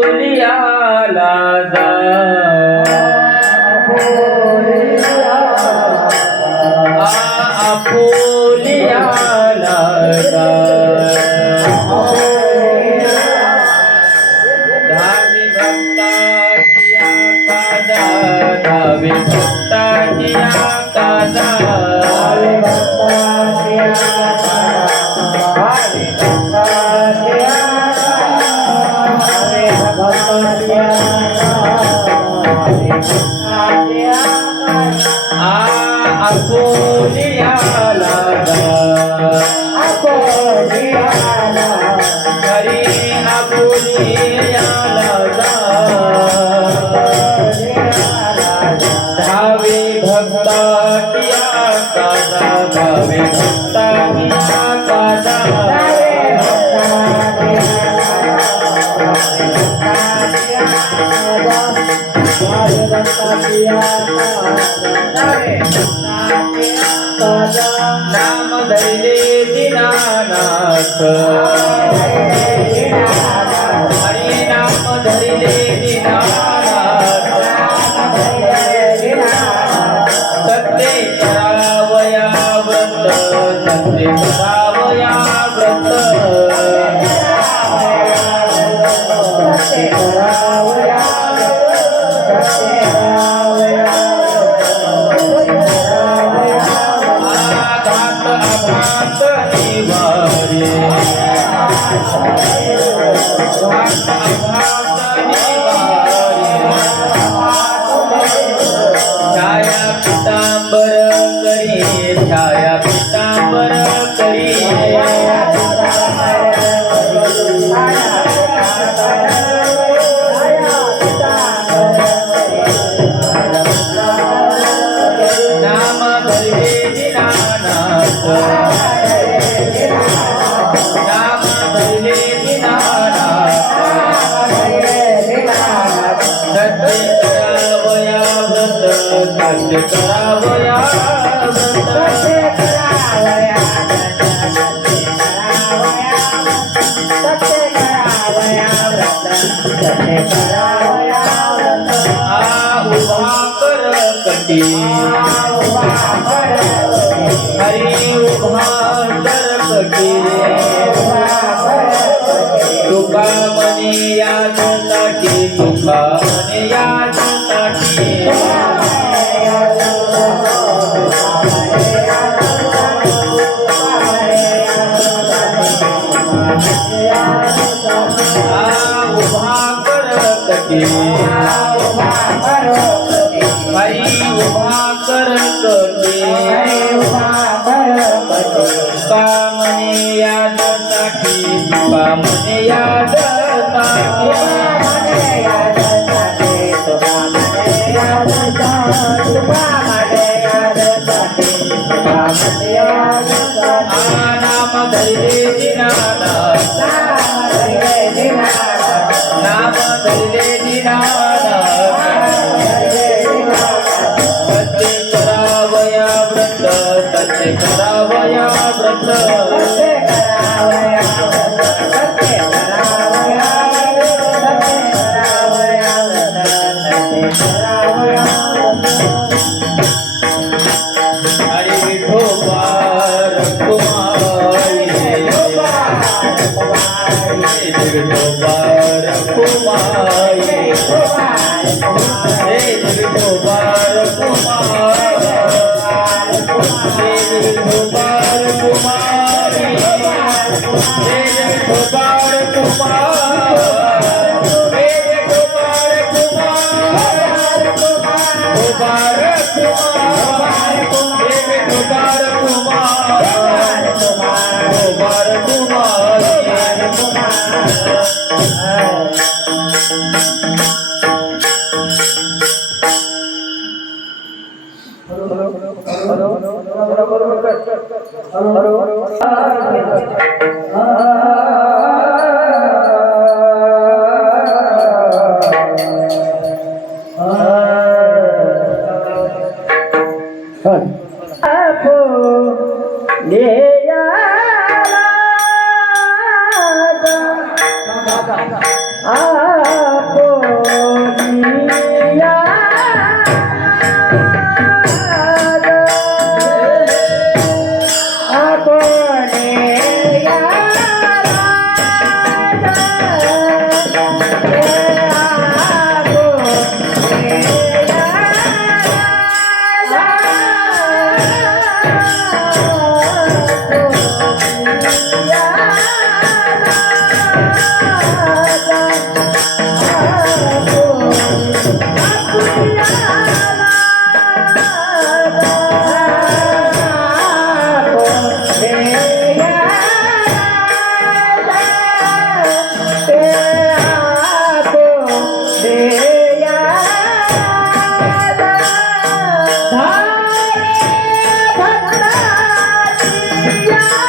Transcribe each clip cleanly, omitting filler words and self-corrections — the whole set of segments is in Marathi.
आपुलियाला जा आपुलिया नाम धरले दीनानाथ हरी नाम धरले दीनानाथ सत्य करावया व्रत सत्य करावया व्रत छाया पितांबर करी छाया पितांबर करी नाम धरले दीनानाथ नाम धरले दीनानाथ सत्य करावया व्रत सत्य करावया उभा कर कटी हरी उभा कर कटी तुका मने यादसाठी तुका मने यादसाठी उभा कर कटी हरी उभा कर कटी तुका मने यादसाठी तुका मने यादसाठी नाम धरले दीनानाथ नाम धरले दीनानाथ सत्य करावया व्रत सत्य करावया व्रत हरी विठोबा रखुमाई विठोबा रखुमाई विठोबा रखुमाई विठोबा रखुमाई विठोबा Thank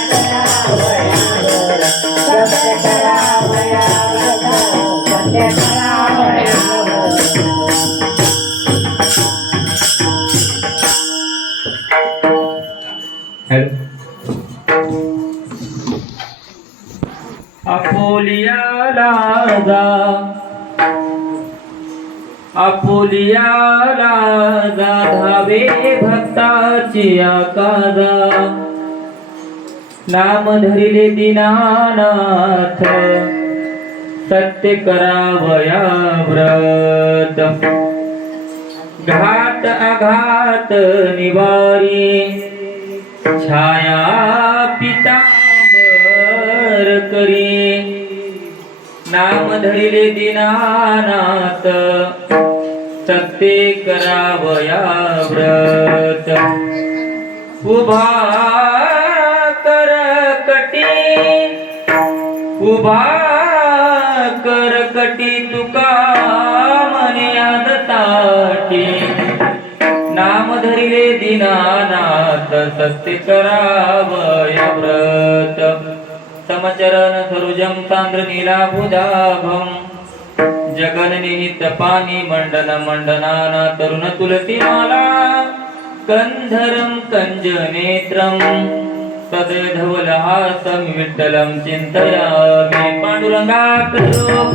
you. आपुलियाला जा, आपुलियाला जा, धावे भक्ताची आकाजा. नाम धरिले दीनानाथ, सत्य करावया व्रत. घात आघात निवारी, छाया पितांबर करी. नाम धरिले दीनानाथ, सत्य करावया व्रत. उभा कर कटी, उभा कर कटी, तुका मर्याद ताटी. नाम धरिले दीनानाथ, सत्य करावया व्रत. समचरण सरोजम सांद्र नीलाभुजाभम, जगन निहित पाणी मंडन मंडनाना. तरुण तुलसी माला कंधरम कंज नेत्रम, तदेधवलहासं विठ्ठलं चिन्तयामि. पांडुरंगा करो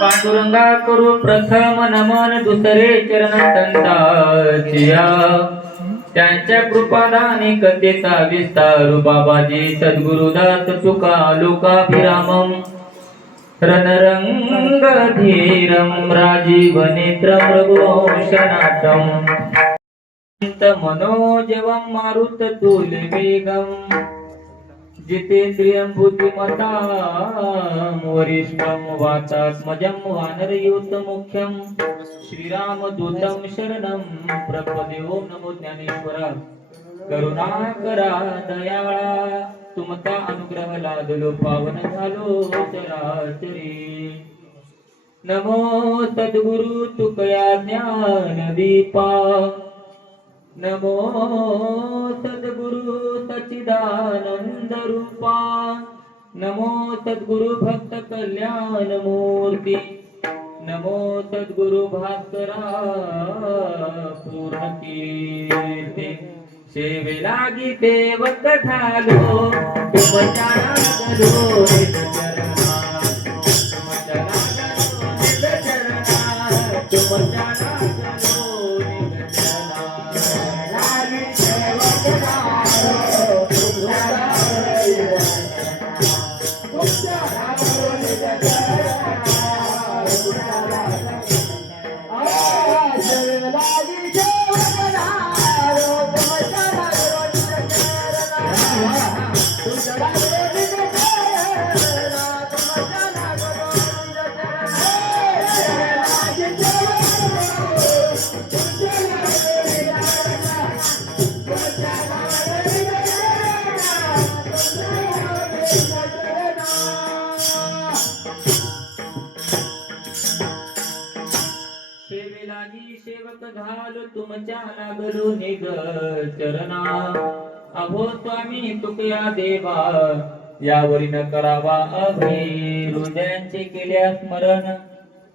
पांडुरंगा करू प्रथम नमन, दुसरे चरण संतांचिया. त्यांच्या कृपादानी कथेचा विस्तारू, बाबाजी सद्गुरुदास तुका लोकाभिरामम. रणरंग धीरम राजीव नेत्रम रघुवंशनाथम. मनोजवम मारुत तुल्यवेगम. जितेन्द्रियं बुद्धिमतां वरिष्ठं वातात्मजं वानरयूथमुख्यं. श्रीरामदूतं शरणं प्रपद्ये. ओम नमो ज्ञानेश्वरा. करुणाकरा दयाळा, तुमचा अनुग्रह लादलो पावन झालो चराचरी. नमो सद्गुरु तुकया ज्ञान दीपा. नमो सद्गुरु सच्चिदानंद रूपा. नमो सद्गुरु भक्त कल्याण मूर्ती. नमो सद्गुरु भास्करा पूर्ण कीर्ती. सेवे लागी सेवक झालो, तुमच्या चरणात. आलो तुमच्या लागलो निग चरणा अहो स्वामी तुकया देवा यावरी न करावा अभि हृदयांचे केल्या स्मरण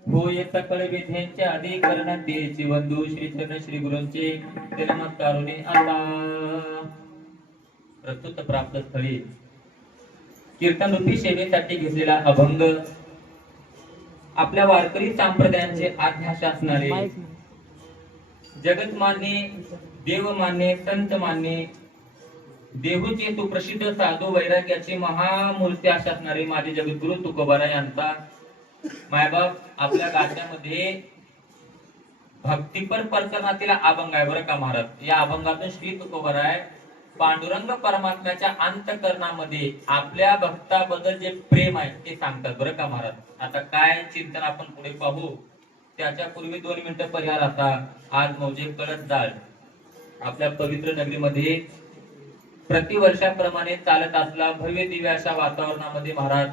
होय सकळ विधेंचे आधी करण तेची बंधू श्री चरण श्री गुरूंचे ते नमस्कारुनी आता प्रस्तुत प्राप्त स्थळी कीर्तन रूपी सेवेसाठी घेतलेला अभंग आपल्या वारकरी संप्रदायांचे आध्यास असणारे जगतमान्य देवमान्य संत मान्य देहूचे सुप्रसिद्ध साधू वैराग्याचे महामूर्ती असणारे माझे जगद्गुरु तुकोबारा यांचा मायबाप आपल्या गाण्यामध्ये भक्तीपर प्रकरणातील अभंग आहे बरं का महाराज. या अभंगातून श्री तुकोबाराय पांडुरंग परमात्म्याच्या अंतःकरणामध्ये आपल्या भक्ताबद्दल जे प्रेम आहे ते सांगतात बरं का महाराज. आता काय चिंतन आपण पुढे पाहू त्याच्या पूर्वी 2 मिनिटं परिहार. आता आज मौजे कळत जाळ आपल्या पवित्र नगरीमध्ये प्रतिवर्षाप्रमाणे चालत असला भव्य दिव्य अशा वातावरणामध्ये महाराज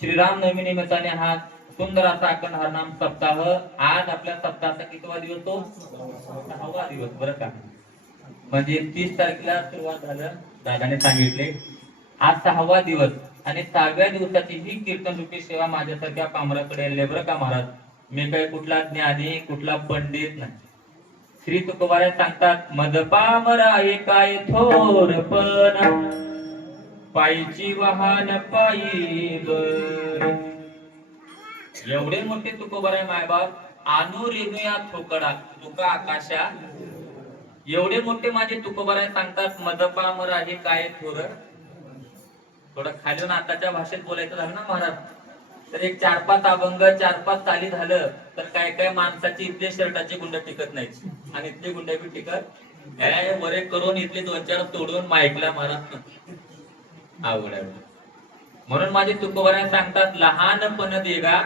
श्रीराम नवमी निमित्ताने हा सुंदर असा अखंड हरनाम सप्ताह. आज आपल्या सप्ताहाचा कितवा दिवस तो 6वा दिवस बरं का. म्हणजे 30 तारखेला सुरुवात झालं दादाने सांगितले. आज 6वा दिवस आणि 6व्या दिवसाची ही कीर्तन रूपी सेवा माझ्यासारख्या पामराकडे आली बरं का महाराज. मी काही कुठला ज्ञानी कुठला पंडित नाही. श्री तुकोबाराय सांगतात मद पामरा काय थोरपण पायीची वाहन पायी बर. एवढे मोठे तुकोबाराय मायबाप आणू रेणूया थोकडा तुका आकाशा. एवढे मोठे माझे तुकोबाराय सांगतात मदपा मरा हे काय थोर. थोडं खाली आताच्या भाषेत बोलायचं झालं ना महाराज तर एक 4-5 अभंग 4-5 ताली झालं तर काय काय माणसाची इथले शर्टाचे गुंड टिकत नाही आणि इथले गुंड बी टिकत वरे करून इथले 2-4 तोडून माईकला महाराज आवड आहे. म्हणून माझे तुकोबाराय सांगतात लहानपण देगा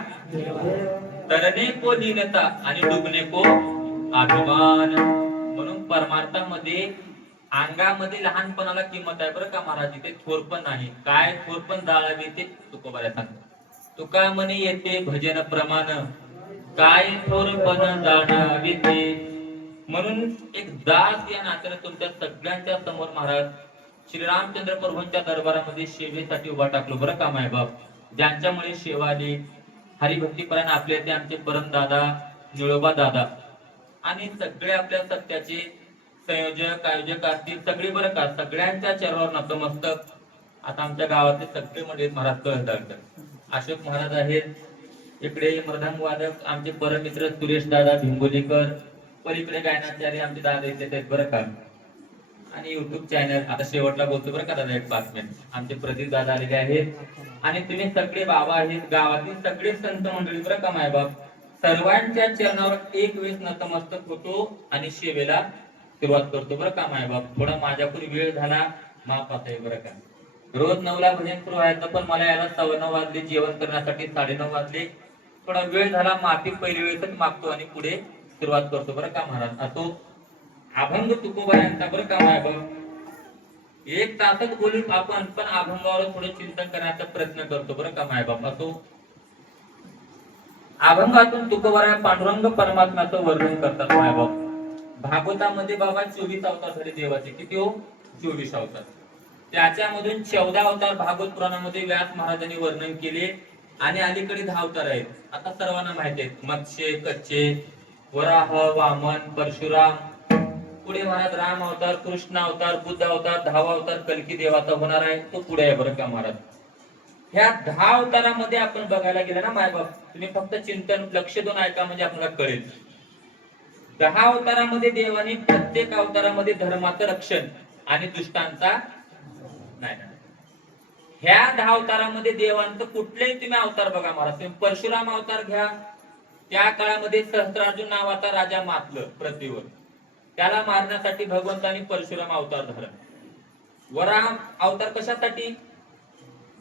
तरणे को दीनता आणि डुबणे को अभिमान. म्हणून परमार्थामध्ये अंगामध्ये लहानपणाला किंमत आहे बरं का महाराज. इथे थोरपण नाही. काय थोरपण जाळावे ते तुकोबाराय सांगतात. तुका म्हणे येते भजन प्रमाण काय थोरपण जाणावे ते. म्हणून एक दास या नात्याने तुमच्या सगळ्यांच्या समोर महाराज श्रीरामचंद्र प्रभूंच्या दरबारामध्ये सेवेसाठी उभा टाकलो बरं का मायबाप. ज्यांच्यामुळे सेवा आली हरिभक्तीपरायण आपले ते आमचे परम दादा निळोबा दादा आणि सगळे आपल्या सत्याचे संयोजक आयोजक असतील सगळे बरं का. सगळ्यांच्या चरणावर नतमस्तक. आता आमच्या गावातले सगळे मंडळी महाराज कळतात. अशोक महाराज आहेत इकडे मृदंग वादक आमचे परमित्र सुरेश दादा भिंगोलीकर. पलीकडे गायनाचार्य आमचे दादा इथे आहेत बरं का. आणि युट्यूब चॅनल आता शेवटला बोलतो बरं का दादा एक 5 मिनिट. आमचे प्रदीप दादा आलेले आहेत आणि तुम्ही सगळे बाबा आहेत गावातील सगळे संत मंडळी बरं का मायबाप. सर्वांच्या चरणावर एक वेळेस नतमस्तक होतो आणि सेवेला सुरुवात करतो बरं का मायबाप. थोडा माझ्यापूर्वी वेळ झाला माफ आहे बरं का. रोज 9ला भजन सुरू व्हायचं पण मला याला 9:15 वाजले जेवण करण्यासाठी 9:30 वाजले. थोडा वेळ झाला माफी पहिली वेळेसच मागतो आणि पुढे सुरुवात करतो बरं का महाराज. असो अभंग तुकोबारायांचा बरं का मायबाप. 1 तासच बोलू आपण पण अभंगावर थोडं चिंतन करण्याचा प्रयत्न करतो बरं का मायबाप. असो अभंगातून तुकोबाराय पांडुरंग परमात्म्याचं वर्णन करतात मायबाप. भागवतामध्ये बाबा 24 अवतार झाले देवाचे. किती हो 24 अवतार. त्याच्यामधून 14 अवतार भागवत पुराणामध्ये व्यास महाराजांनी वर्णन केले आणि अलीकडे 10 अवतार आहेत. आता सर्वांना माहिती आहेत मत्स्य कच्चे वराह वामन परशुराम. पुढे महाराज राम अवतार कृष्ण अवतार बुद्ध अवतार 10वा अवतार कल्की देवाचा होणार आहे तो पुढे आहे बरं का महाराज. ह्या 10 अवतारामध्ये आपण बघायला गेलं ना मायबाप तुम्ही फक्त चिंतन लक्ष देऊन ऐका म्हणजे आपल्याला कळेल. 10 अवतारामध्ये देवाने प्रत्येक अवतारामध्ये धर्माचं रक्षण आणि दुष्टांचा नाही. ह्या 10 अवतारामध्ये देवांचं कुठलेही तुम्ही अवतार बघा महाराज. तुम्ही परशुराम अवतार घ्या त्या काळामध्ये सहस्त्रार्जुन नावाचा राजा मातलं पृथ्वीवर. त्याला मारण्यासाठी भगवंतानी परशुराम अवतार धरला. वराह अवतार कशासाठी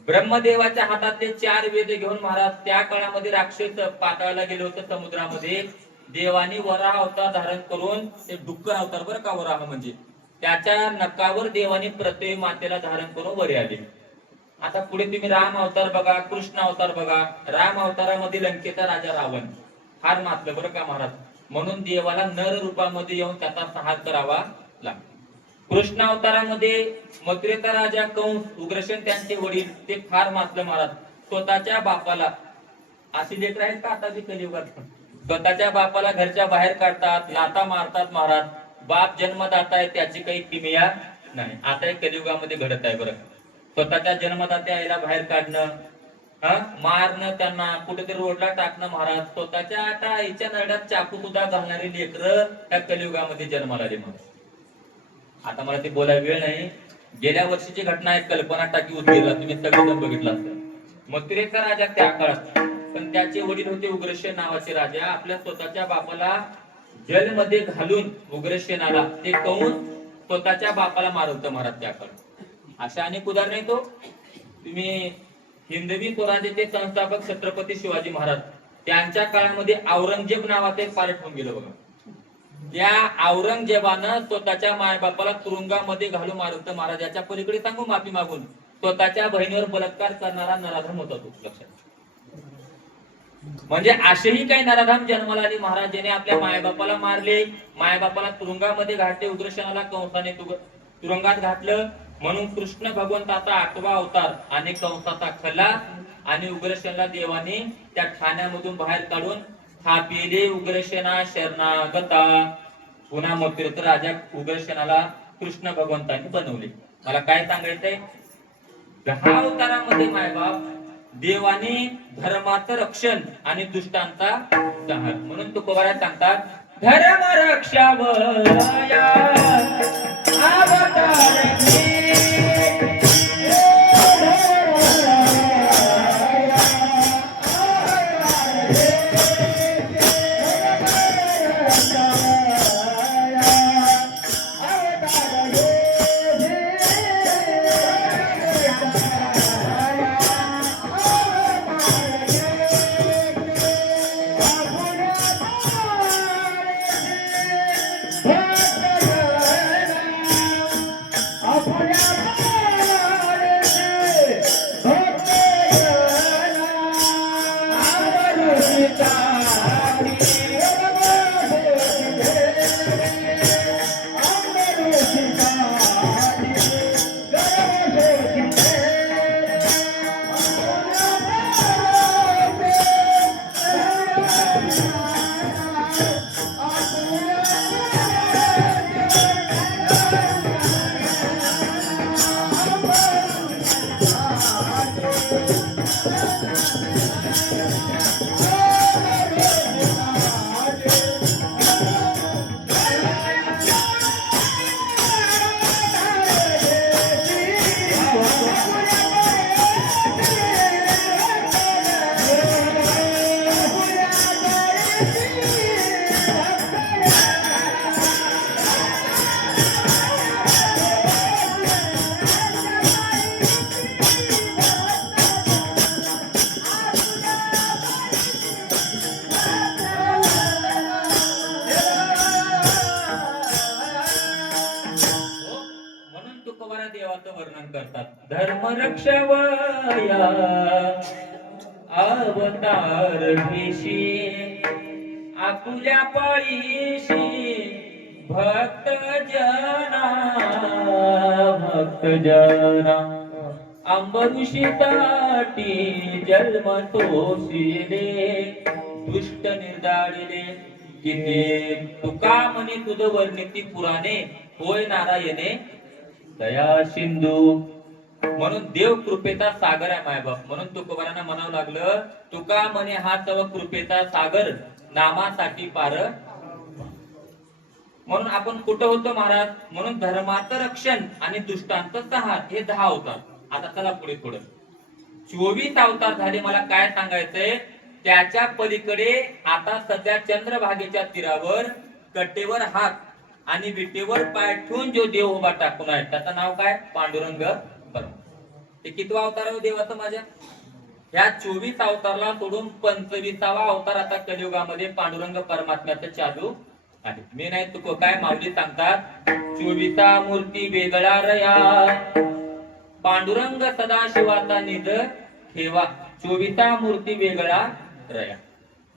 ब्रह्मदेवाच्या हातातले 4 वेद घेऊन महाराज त्या काळामध्ये राक्षस पाताळाला गेले होते समुद्रामध्ये. देवानी वराह अवतार धारण करून ते डुक्कर अवतार बरं का वराह म्हणजे त्याच्या नकावर देवानी पृथ्वी मातेला धारण करून वरे आले. आता पुढे तुम्ही राम अवतार बघा कृष्ण अवतार बघा. राम अवतारामध्ये लंकेचा राजा रावण फार मातलं बरं का महाराज. म्हणून देवाला नर रूपामध्ये येऊन त्याचा संहार करावा लागतो. कृष्ण अवतारामध्ये मथुरेचा राजा कंस, उग्रसेन त्यांचे वडील, ते फार मातलं महाराज. स्वतःच्या बापाला, अशी लेकर आहेत का आता कलियुगात, स्वतःच्या बापाला घरच्या बाहेर काढतात, लाथा मारतात महाराज. बाप जन्मदाता आहे त्याची काही किमया नाही. आता एक कलियुगामध्ये घडत आहे बरं. स्वतःच्या जन्मदात्या आईला बाहेर काढणं, मारणं, त्यांना कुठेतरी रोडला टाकणं महाराज. स्वतःच्या आता आईच्या नरड्यात चाकू सुद्धा घालणारी लेकर त्या कलियुगामध्ये जन्माला आली महाराज. आता मला ते बोलायला वेळ नाही. गेल्या वर्षीची घटना आहे, कल्पना टाकी उद्गीरला, तुम्ही सगळेजण बघितलं असेल. मथुरेचा राजा त्या काळात, पण त्याचे वडील होते उग्रसेन नावाचे राजा. आपल्या स्वतःच्या बापाला जेलमध्ये घालून उग्रसेनाला ते कंस स्वतःच्या बापाला मारवतं महाराज त्या काळात. अशा अनेक उदाहरण आहेत. तुम्ही हिंदवी स्वराज्याचे संस्थापक छत्रपती शिवाजी महाराज, त्यांच्या काळामध्ये औरंगजेब नावाचं एक पालट होऊन गेलं बघा. त्या औरंगजेबानं स्वतःच्या मायबापाला तुरुंगामध्ये घालून मारवतं महाराज. याच्या पलीकडे सांगू माफी मागून, स्वतःच्या बहिणीवर बलात्कार करणारा नराधम होता तो, लक्षात. म्हणजे असेही काही नराधम जन्माला आली महाराज, ज्याने आपल्या मायबापाला मारले, मायबापाला तुरुंगामध्ये घातले, उग्रसेनाला कंसाने तुरुंगात घातलं. म्हणून कृष्ण भगवंताचा 8वा अवतार आणि कंसाचा खल्लास आणि उग्रसेनाला देवाने त्या ठाण्यामधून बाहेर काढून स्थापिले उग्रसेना शरणागता. पुन्हा मथुरेचा राजा उग्रसेनाला कृष्ण भगवंतांनी बनवले. मला काय सांगायचंय, 10 अवतारामध्ये मायबाप देवाने धर्माचं रक्षण आणि दुष्टांचा संहार. म्हणून तुकोबाराय सांगतात, धर्म रक्षावया अवतार वर्णन करतात. धर्म रक्षवया अवतार भेशी आपुल्या पायीशी भक्त जना अंबरुषी ताटी जन्म तोशिले दुष्ट निर्दाळिले किती तुका म्हणे तुझ वर्णिती पुराणे होय नारायणे दया सिंधू. म्हणून देव कृपेचा सागर आहे मायबाप. म्हणून तुकोबारांना म्हणावं लागलं, तुका म्हणे हा तव कृपेचा सागर नामासाठी पार. म्हणून आपण कुठं होतो महाराज, म्हणून धर्माचं रक्षण आणि दुष्टांचं संहार हे 10 अवतार. आता चला पुढे थोडं 24 अवतार झाले. मला काय सांगायचंय, त्याच्या पलीकडे आता सध्या चंद्रभागेच्या तीरावर कटेवर हात आणि विटेवर पाय ठेवून जो देव उभा टाकून आहे त्याचं नाव काय, पांडुरंग परम. हे कितवा अवतार आहे देवाचं माझ्या. ह्या 24 अवतारला सोडून 25वा अवतार आता कलियुगामध्ये पांडुरंग परमात्म्याचं चालू आहे. मी नाही तुको काय माऊली सांगतात, 24 मूर्ती वेगळा रया पांडुरंग सदाशिवाचा निज ठेवा. 24 मूर्ती वेगळा रया.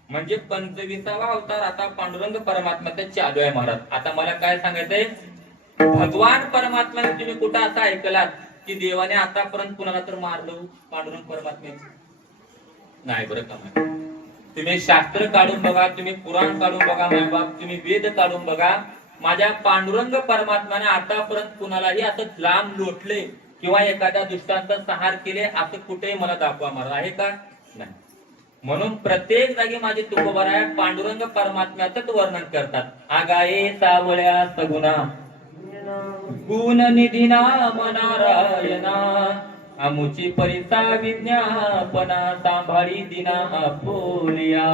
म्हणजे 25वा अवतार आता पांडुरंग परमात्म्याचा चालू आहे महाराज. आता मला काय सांगायचंय, भगवान परमात्म्याने तुम्ही कुठं असं ऐकलात की देवाने आतापर्यंत कुणाला तर मारलं पांडुरंग परमात्म्याने? नाही बरं का. तुम्ही शास्त्र काढून बघा, तुम्ही पुराण काढून बघा, मायबाप तुम्ही वेद काढून बघा, माझ्या पांडुरंग परमात्म्याने आतापर्यंत कुणालाही असं लांब लोटले किंवा एखाद्या दुष्टांचा संहार केले असं कुठेही मला दाखवा महाराज आहे का? नाही. म्हणून प्रत्येक जागी माझे तुकोबाराय पांडुरंग परमात्म्याचंच वर्णन करतात. आगाये सावळ्या सगुणा गुण निधी नाम नारायणा, आमुची परिसा विज्ञापना सांभाळी दिना आपुलिया.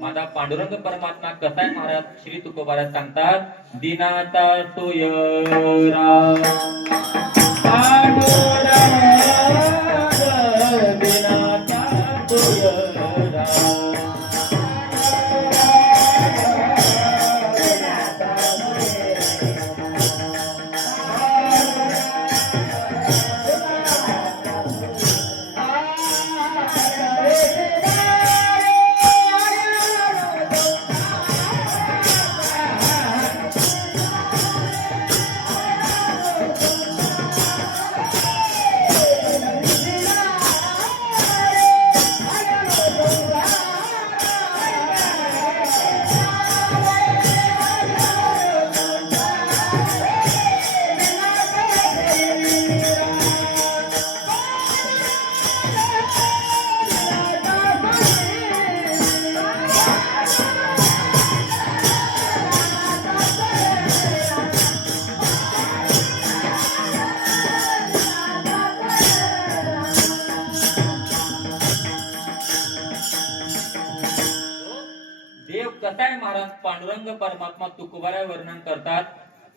माझा पांडुरंग परमात्मा कसा आहे महाराज? श्री तुकोबाराय सांगतात, दिनाचा सोयरा पांडुरंग दिनाचा सोयरा. देव कसा आहे महाराज? पांडुरंग परमात्मा तुकोबाराय वर्णन करतात,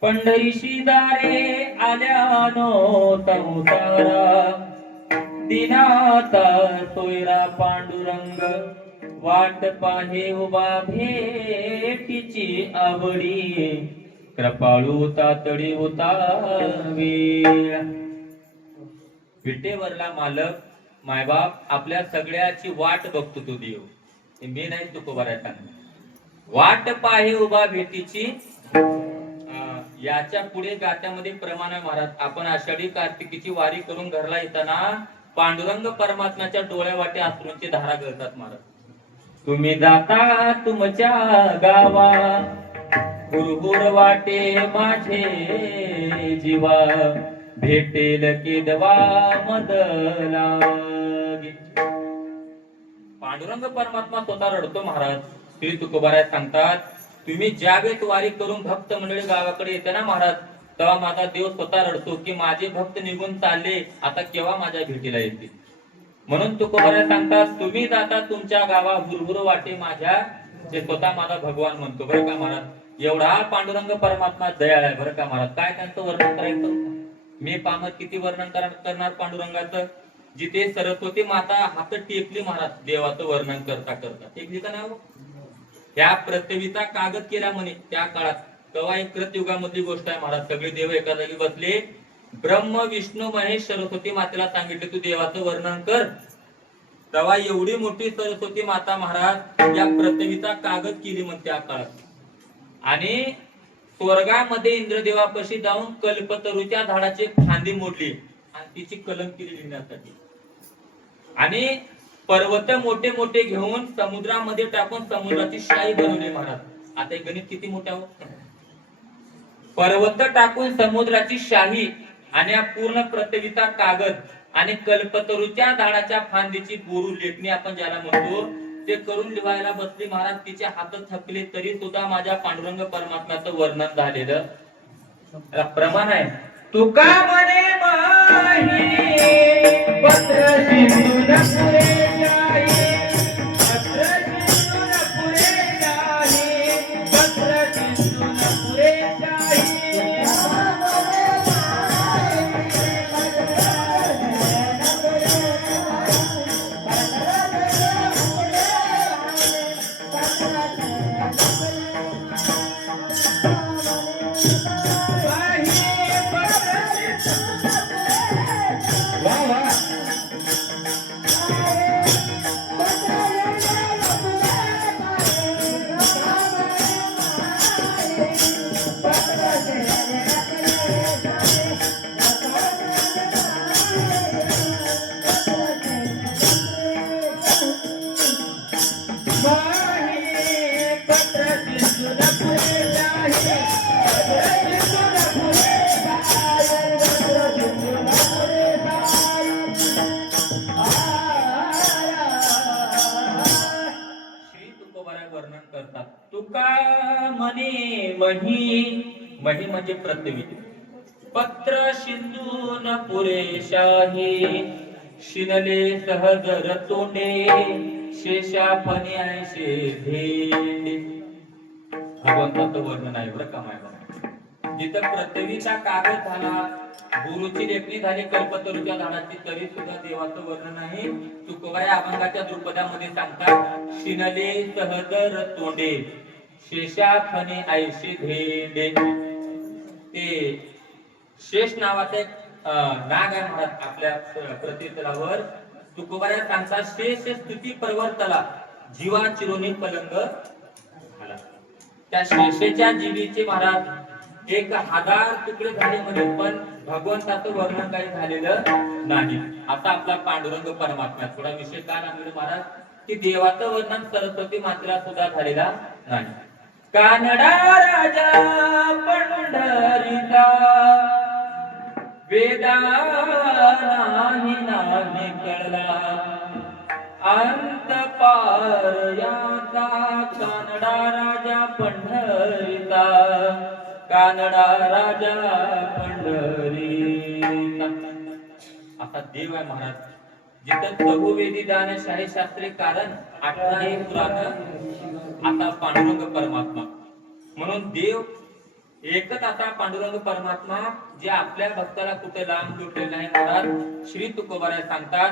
पंढरीशी दारे आल्यानो संसारा, दिनाचा सोयरा पांडुरंग, वाट पाहे उभा भेटीची आवडी, कृपाळू तातडी होता वेळ. विटेवरला मालक मायबाप आपल्या सगळ्याची वाट बघतो तो देव. मी नाही तुकोबाराय सांगणार. वाट पाहे उभा भेटीची, याच्या पुढे गात्यामध्ये प्रमाण आहे महाराज. आपण आषाढी कार्तिकीची वारी करून घरला येताना पांडुरंग परमात्म्याच्या डोळ्या वाटे अश्रूंची धारा गळतात महाराज. तुम्ही जाता तुमच्या गावा, हुरहुर वाटे माझे जीवा, भेटेल केदवा मदला. पांडुरंग परमात्मा स्वतः रडतो महाराज. श्री तुकोबाराय सांगतात, तुम्ही ज्या वेळेस वारी करून भक्त मंडळी गावाकडे येते ना महाराज, तेव्हा माझा देव स्वतः रडतो की माझे भक्त निघून चालले, आता केव्हा माझ्या भेटीला येतील. म्हणून तुकोबाराय सांगतात, तुम्ही जाता तुमच्या गावा, हुरहुर वाटे माझ्या, ते स्वतः माझा भगवान म्हणतो बरं का महाराज. एवढा पांडुरंग परमात्मा दयाळ आहे बरं का महाराज. काय त्यांचं वर्णन करायचं? मी पामत किती वर्णन करणार पांडुरंगाचं. जिथे सरस्वती माता हात टेकली महाराज देवाचं वर्णन करता करता, टेकली का नाही? त्या पृथ्वीचा कागद केला म्हणे त्या काळात. तेव्हा एक कृतयुगामधली गोष्ट आहे महाराज. सगळे देव एका जागी बसले, ब्रह्म विष्णू महेश सरस्वती मातेला सांगितले तू देवाचं वर्णन कर. तेव्हा एवढी मोठी सरस्वती माता महाराज या पृथ्वीचा कागद केली म्हणते त्या काळात. आणि स्वर्गामध्ये इंद्रदेवापाशी जाऊन कल्पतरूच्या झाडाची फांदी मोडली आणि तिची कलम केली लिहिण्यासाठी. आणि पर्वत मोठे मोठे घेऊन समुद्रामध्ये टाकून समुद्राची शाही बनवली महाराज. आता एक गणित किती मोठा हो. पर्वत टाकून समुद्राची शाही आणि पूर्ण पृथ्वीचा कागद आणि कल्पतरूच्या झाडाच्या फांदीची बोरू लेखणी आपण ज्याला म्हणतो ते करून लिहायला बसली महाराज. तिचे हात थकले तरी सुद्धा माझ्या पांडुरंग परमात्म्याचं वर्णन झालेलं प्रमाण आहे. तुका म्हणे माही पत्र सिंधून पुरे जाई, पत्र सिंधून पुरे जाई, पत्र सिंधून पुरे जाई. तुका म्हणे मही मही म्हणजे पृथ्वी पत्र सिंधून पुरेशाही शिनले सहजर तोंडे शेषाफणी ऐशे भेंडे. भगवंताचं वर्णन आहे बरं का माझ्या. जिथं पृथ्वीचा कागद झाला, गुरुची लेखणी झाली कल्पतरूच्या झाडाची, तरी सुद्धा देवाचं वर्णन आहे. तुकोबाई अभंगाच्या द्रुपदामध्ये सांगतात शिनले सहजर तोंडे शेषाफणी ऐशे भेंडे. ते शेष नावाचा एक नाग आहे महाराज आपल्या प्रतितलावर. तुकोबाई सांगतात शेष स्तुती पर्वतला जीवा चिरोनी पलंग झाला. त्या शेषेच्या जीवीचे महाराज 1000 तुकडे झाले म्हणजे पण भगवंताचं वर्णन काही झालेलं नाही. आता आपला पांडुरंग परमात्मा थोडा विषय काय लागलेला महाराज की देवाचं वर्णन सरस्वती मात्रा सुद्धा झालेला नाही. कानडा राजा पंढरीचा वेदा नाही नामे कळला अंत पार याचा कानडा राजा पंढरीचा कानडा राजा पंढरीचा. असा देव आहे महाराज जिथं चहुवेदी दान शाही शास्त्रे कारण 18 पुराण. आता पांडुरंग परमात्मा म्हणून देव एकच असा पांडुरंग परमात्मा जे आपल्या भक्ताला कुठे लांब लुटलेला आहे. महाराज श्री तुकोबाराय सांगतात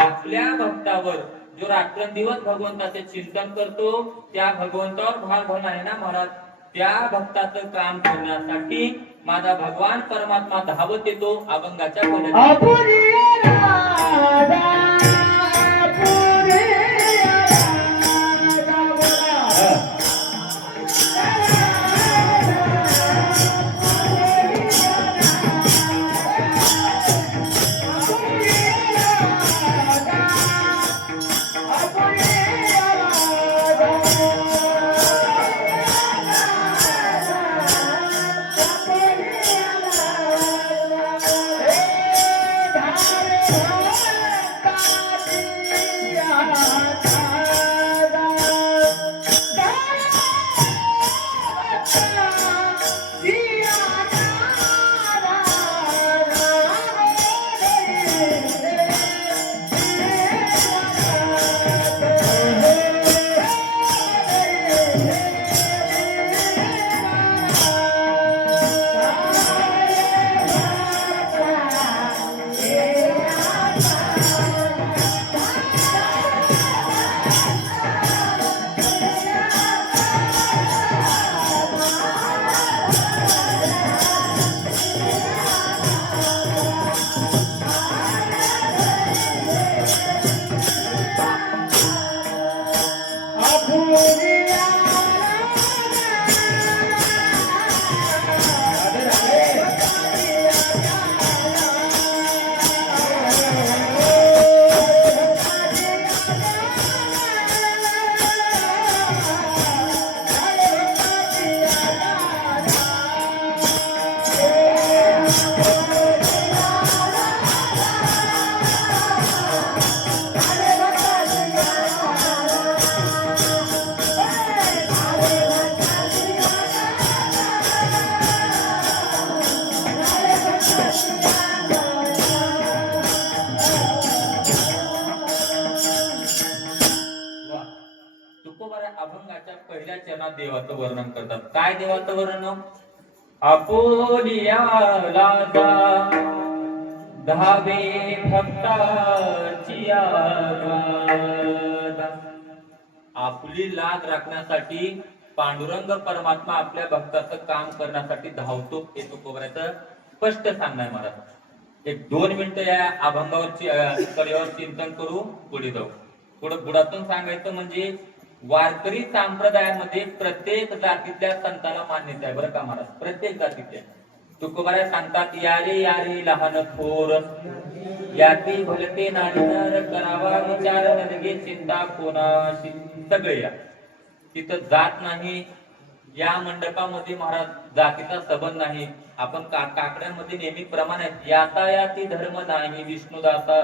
आपल्या भक्तावर जो रात्रंदिवस भगवंताचे चिंतन करतो त्या भगवंतावर भार भरण आहे ना महाराज. त्या भक्ताचं काम करण्यासाठी माझा भगवान परमात्मा धावत येतो अभंगाच्या अभंगाच्या पहिल्या चरणात देवाचं वर्णन करतात. काय देवाचं वर्णन? आपोलियाला धावे भक्ताची आराधना. आपली लाज राखण्यासाठी पांडुरंग परमात्मा आपल्या भक्ताचं काम करण्यासाठी धावतो हे तुकोबऱ्याचं स्पष्ट सांगणार महाराज. एक 2 मिनिटं या अभंगावरची पर्यावर चिंतन करू पुढे जाऊ. थोडं बुडातून सांगायचं म्हणजे वारकरी संप्रदायामध्ये प्रत्येक जातीतल्या संताला मान्यता आहे बरं का महाराज. प्रत्येक जातीतल्या तुकोबाराय सांगतात यारे यारे लहान थोर याती भलते नाडीनर करावा विचार नदगे चिंता कोणाशी. सगळे या तिथं जात नाही. या मंडपामध्ये महाराज जातीचा संबंध नाही. आपण काकड्यांमध्ये नेहमी प्रमाण आहे यातायाती धर्म नाही विष्णुदाता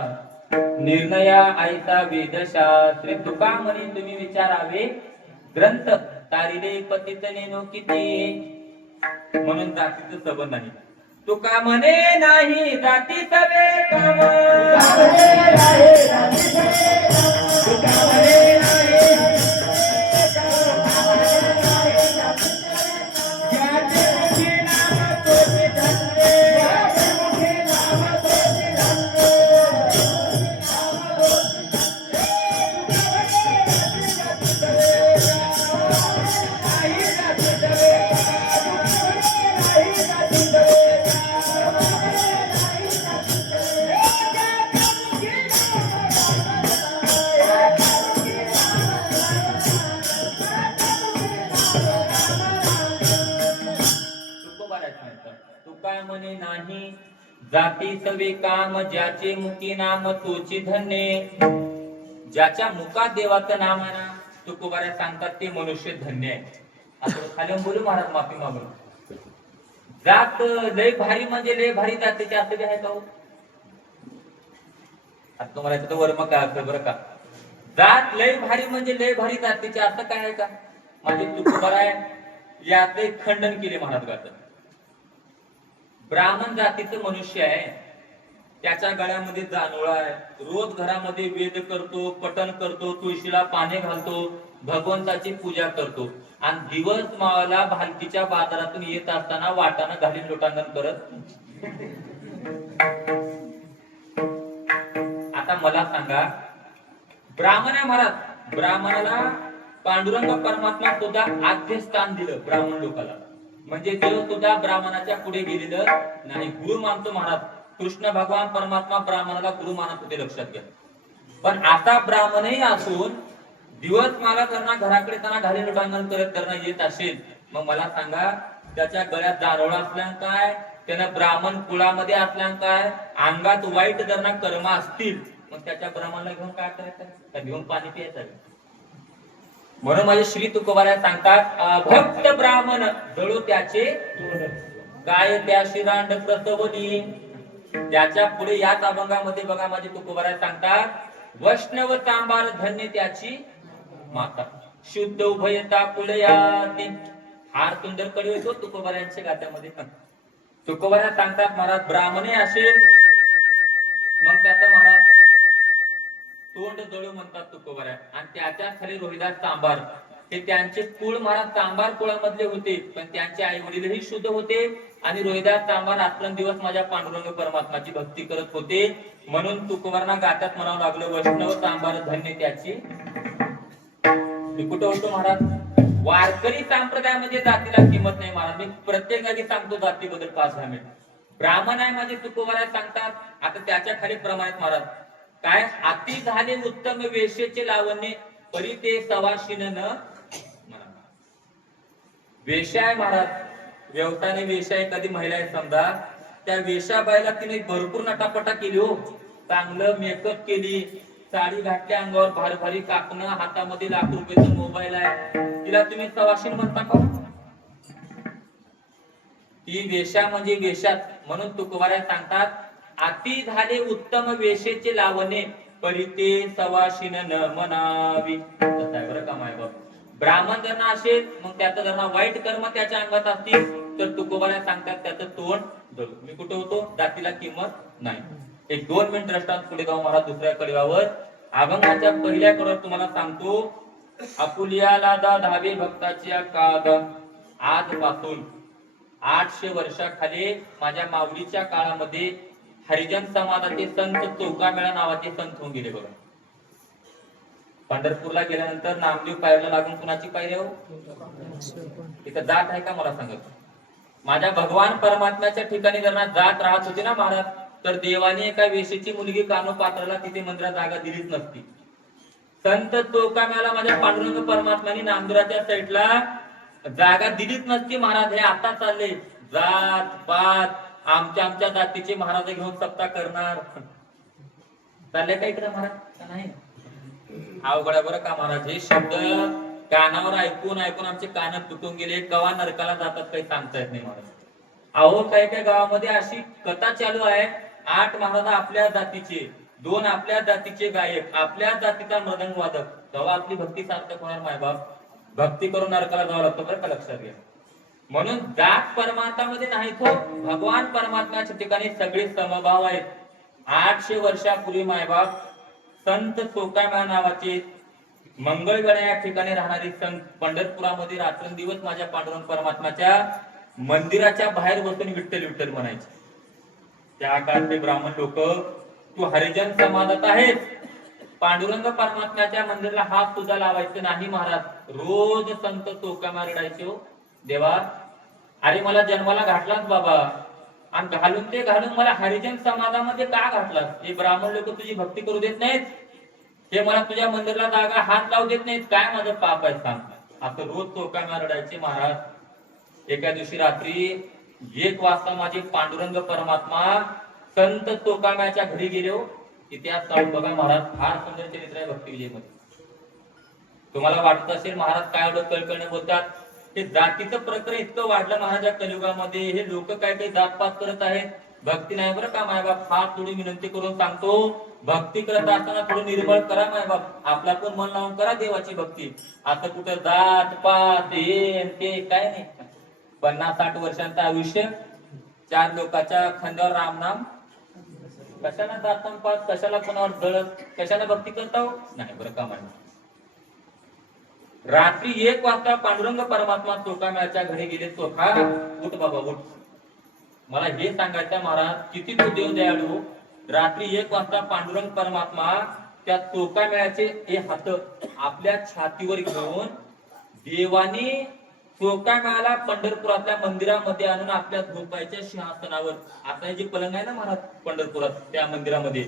निर्णया आयता वेदशास्त्री. तुका म्हणे तुम्ही विचारावे ग्रंथ तारिले पतित नेनो किती, म्हणून जातीचं सबंध नाही. तुका म्हणे नाही जाती सवे काम, तुका म्हणे नाही जाती सवे काम, ज्याचे मुखी नाम तोची धन्य. ज्याच्या मुखात देवाचं नाम आहे ना, तुकोबाऱ्या सांगतात ते मनुष्य धन्य आहे. आता खाली बोलू महाराज, माफी मागून. जात लय भारी म्हणजे लय भारी जातीचे असं आहे का हो? आता तुम्हाला याचं वर्म काय असतं बरं का? जात लय भारी म्हणजे लय भारी जातीचे असं काय आहे का? माझे तुकोबाराय याचे खंडन केले महाराज गात. ब्राह्मण जातीचं मनुष्य आहे, त्याच्या गळ्यामध्ये जानोळा आहे, रोज घरामध्ये वेद करतो, पठण करतो, तुळशीला पाने घालतो, भगवंताची पूजा करतो, आणि दिवस मावाला भालकीच्या बाजारातून येत असताना वाटाणा घालीन लोटांगण करत. आता मला सांगा, ब्राह्मण आहे महाराज, ब्राह्मणाला पांडुरंग परमात्मा सुद्धा आद्य स्थान दिलं ब्राह्मण लोकाला, म्हणजे देव सुद्धा ब्राह्मणाच्या पुढे गेलेलं नाही. गुरु मानतो महाराज, कृष्ण भगवान परमात्मा ब्राह्मणाला गुरु मानत होते, लक्षात घ्या. पण आता ब्राह्मणही असून दिवस मला त्यांना घराकडे त्यांना घाली लोटांगण करत त्यांना येत असेल, मग मला सांगा त्याच्या गळ्यात दारोळा असल्या काय, त्यानं ब्राह्मण कुळामध्ये असल्या काय, अंगात वाईट जर ना कर्म असतील, मग त्याच्या ब्राह्मणाला घेऊन काय करायचं? त्या घेऊन पाणी प्यायचं. म्हणून माझे श्री तुकोबाराय सांगतात, भक्त ब्राह्मण जळू त्याचे काय त्या शिरांड प्रसवनी. त्याच्या पुढे याच अभंगामध्ये बघा माझे तुकोबाराय सांगतात, वैष्णव तांबार धन्य त्याची माता, शुद्ध उभयता कुलयाती. हार सुंदर कडी होतो तुकोबारायांच्या गात्यामध्ये. तुकोबाराय सांगतात महाराज ब्राह्मणे असेल, मग त्याचा महाराज तोंड जळू म्हणतात तुकोबाराय, आणि त्याच्या खाली रोहिदास तांबार. हे त्यांचे कुळ महाराज तांबार कुळामधले होते, पण त्यांचे आई वडीलही शुद्ध होते, आणि रोहिदास तांबार आत्मन दिवस माझ्या पांडुरंग परमात्माची भक्ती करत होते. म्हणून तुकोबारांना गात्यात म्हणावं लागलं, वैष्णव तांबार धन्य त्याची. मी कुठं होतो महाराज? वारकरी संप्रदायामध्ये जातीला किंमत नाही महाराज. मी प्रत्येक जागी सांगतो जातीबद्दल 5-10 मिनिट. ब्राह्मण आहे माझे तुकोबाराय सांगतात, आता त्याच्या खाली प्रमाणित महाराज काय, अति झाले उत्तम वेशेचे लावणे, परी ते सवाशिन न. वेश्या आहे महाराज, व्यवसायाने वेश्या एखादी महिला आहे समजा, त्या वेश्याबाईला तिने भरपूर नटापटा केली हो, चांगलं मेकअप केली, साडी घातली अंगावर, भारी भारी काकणं, हातामध्ये ₹1,00,000 मोबाईल आहे, तिला तुम्ही सवाशिन म्हणता का? ती वेश्या म्हणजे वेश्यात. म्हणून तुकोबाराय सांगतात, अति झाले उत्तम वेशेचे लावणे, परी ते सवाशिन न म्हणावी. बरं का माय बाप. ब्राह्मण जर असेल, मग त्याचं जर वाईट कर्म त्याच्या अंगात असतील, तर तुकोबाराय सांगतात त्याचं तोंड जळू. मी कुठे होतो? जातीला किंमत नाही. एक 2 मिनिट दृष्टांत पुढे जाऊ महाराज दुसऱ्या कडव्यावर. अभंगाच्या पहिल्या कडव्यावर तुम्हाला सांगतो, आपुलियाला धावे भक्ताची काग. आजपासून 800 वर्षाखाली माझ्या माऊलीच्या काळामध्ये हरिजन समाजाचे संत चौकामेळा नावाचे संत होऊन गेले बघा. पंढरपूरला गेल्यानंतर नामदेव पायरीला लागून कुणाची पायरी हो? तिथं जात आहे का मला सांगत? माझ्या भगवान परमात्म्याच्या ठिकाणी जर जात राहत होती ना महाराज, तर देवाने एका वेशीची मुलगी कानोपात्राला तिथे मंदिरात जागा दिलीच नसती. संत चौकामेळ्याला माझ्या पांडुरंग परमात्म्याने नामदेवाच्या साईडला जागा दिलीच नसती महाराज. हे आता चालले जात पात, आमच्या जातीचे महाराज घेऊन सत्ता करणार चालले का इकडे महाराज? नाही, अवघड बरं का महाराज. हे शब्द कानावर ऐकून ऐकून आमचे कान तुटून गेले. कवा नरकाला जातात काही सांगता येत नाही महाराज. अहो काही काही गावामध्ये अशी कथा चालू आहे, 8 महाराज आपल्या जातीचे, 2 आपल्या जातीचे गायक, आपल्या जातीचा मृदंग वादक. तेव्हा आपली भक्ती सार्थक होणार मायबाप. भक्ती करून नरकाला जावं लागतं बरं का, लक्षात घ्या. म्हणून जात परमार्थामध्ये नाही, तो भगवान परमात्म्याच्या ठिकाणी सगळे समभाव आहेत. 800 वर्षापूर्वी मायबाप संत चोकाम्या नावाचे मंगळवेढा या ठिकाणी राहणारी संत पंढरपुरामध्ये रात्रंदिवस माझ्या पांडुरंग परमात्म्याच्या मंदिराच्या बाहेर बसून विठ्ठल विठ्ठल म्हणायचे. त्या काळातले ब्राह्मण लोक, तू हरिजन समाजात आहेस, पांडुरंग परमात्म्याच्या मंदिराला हात सुद्धा लावायचे नाही महाराज. रोज संत चोकाम्या रडायचे, हो देवा, अरे मला जन्माला घातलाच बाबा, आणि घालून ते घालून मला हरिजन समाजामध्ये का घातलास? हे ब्राह्मण लोक तुझी भक्ती करू देत नाहीत, हे मला तुझ्या मंदिराला जागा हात लावू देत नाहीत, काय माझं पाप आहे सांग. असं रोज चोकाम्या रडायचे महाराज. एका दिवशी रात्री 1 वाजता माझे पांडुरंग परमात्मा संत चोकाम्याच्या घरी गेले. हो, इतिहास काढून बघा महाराज, फार सुंदर चरित्र आहे भक्ती विजय मध्ये. तुम्हाला वाटत असेल महाराज काय एवढं कळकळणे बोलतात, हे जातीचं प्रकरण इतकं वाढलं महाराज या कलियुगामध्ये, हे लोक काय काही जातपात करत आहेत, भक्ती नाही बरं का मायबाप. हात थोडी विनंती करून सांगतो, भक्ती करत असताना थोडं निर्मळ करा मायबाप, आपला पण मन लावून करा देवाची भक्ती. असं कुठं जात पात हे ते काय नाही. 50-60 वर्षांचं आयुष्य, 4 लोकांच्या खांद्यावर रामनाम, कशाला जात पात, कशाला कोणावर जळत, कशाला भक्ती करता नाही बरं का माय. रात्री 1 वाजता पांडुरंग परमात्मा चोकाम्याच्या घरी गेले. चोखा, उठ बाबा उठ. मला हे सांगायचं महाराज, किती तो देव दयाळू. रात्री 1 वाजता पांडुरंग परमात्मा त्या चोकाम्याचे हे हात आपल्या छातीवर घेऊन देवाने चोकाम्याला पंढरपुरातल्या मंदिरामध्ये आणून आपल्या झोपायच्या सिंहासनावर, आता जे पलंग आहे ना महाराज पंढरपुरात त्या मंदिरामध्ये,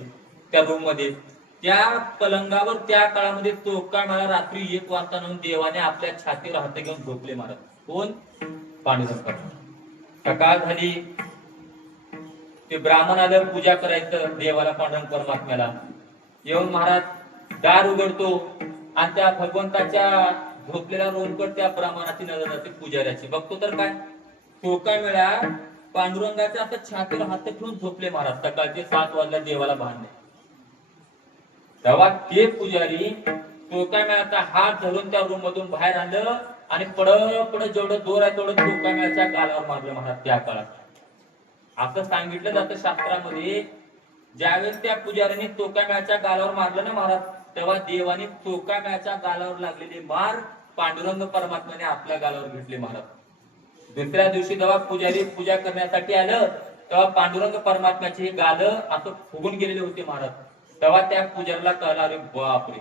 त्या रूम मध्ये, त्या पलंगावर त्या काळामध्ये चोकाम्याला रात्री 1 वाजता आणून देवाने आपल्या छातीवर हात घेऊन झोपले महाराज. कोण? पांडुरंग. सकाळ झाली, ते ब्राह्मण आलं पूजा करायचं देवाला, पांडुरंग परमात्म्याला. येऊन महाराज दार उघडतो आणि त्या भगवंताच्या झोपलेल्या रोमकट त्या ब्राह्मणाची नजर जाते पुजाऱ्याची. बघतो तर काय, चोकाम्याला पांडुरंगाच्या असं छातीवर हात ठेवून झोपले महाराज. सकाळचे 7 वाजता देवाला भांडणे. तेव्हा ते पुजारी चोकाम्याचा हात धरून त्या रूम मधून बाहेर आणलं आणि पड जेवढं जोर आहे तेवढं चोकाम्याच्या गालावर मारलं महाराज. त्या काळात असं सांगितलं जातं शास्त्रामध्ये, ज्यावेळेस त्या पुजाऱ्याने चोकाम्याच्या गालावर मारलं ना महाराज, तेव्हा देवाने चोकाम्याच्या गालावर लागलेले मार पांडुरंग परमात्म्याने आपल्या गालावर घेतले महाराज. दुसऱ्या दिवशी जेव्हा पुजारी पूजा करण्यासाठी आलं, तेव्हा पांडुरंग परमात्म्याचे गाल असं फुगून गेलेले होते महाराज. तेव्हा त्या पुजाऱ्याला कळलं, अरे बापरे,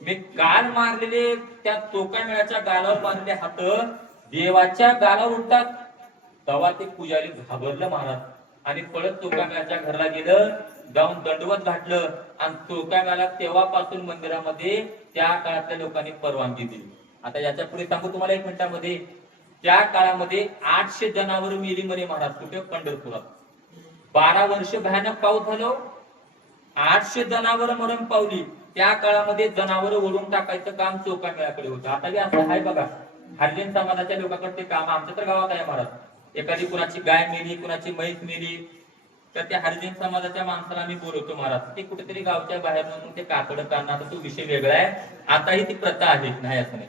मी काल मारलेले त्या चोकाम्याच्या गालावर मारलेले हात देवाच्या गालावर उठतात. तेव्हा ते पुजारी घाबरलं महाराज आणि पळत चोकाम्याच्या घरला गेलं, जाऊन दंडवत घातलं आणि चोकाम्याला तेव्हापासून मंदिरामध्ये त्या काळातल्या लोकांनी परवानगी दिली. आता याच्या पुढे सांगू तुम्हाला 1 मिनिटामध्ये. त्या काळामध्ये 800 जनावर मेली म्हणे महाराज. कुठे? पंढरपुरात. 12 वर्ष भयानक पाऊस झालो, 800 जनावर मरण पावली. त्या काळामध्ये जनावर ओढून टाकायचं काम चोकाम्याकडे होतं. आता बी असं आहे बघा, हरिजन समाजाच्या लोकांकडे ते काम आमच्या तर गावात आहे महाराज. एखादी कुणाची गाय मेली, कुणाची म्हैस मेली, तर त्या हरिजन समाजाच्या माणसाला आम्ही बोलवतो महाराज. ते कुठेतरी गावच्या बाहेर म्हणून ते काकड काढणार, तो विषय वेगळा आहे. आताही ती प्रथा आहे, नाही असं नाही.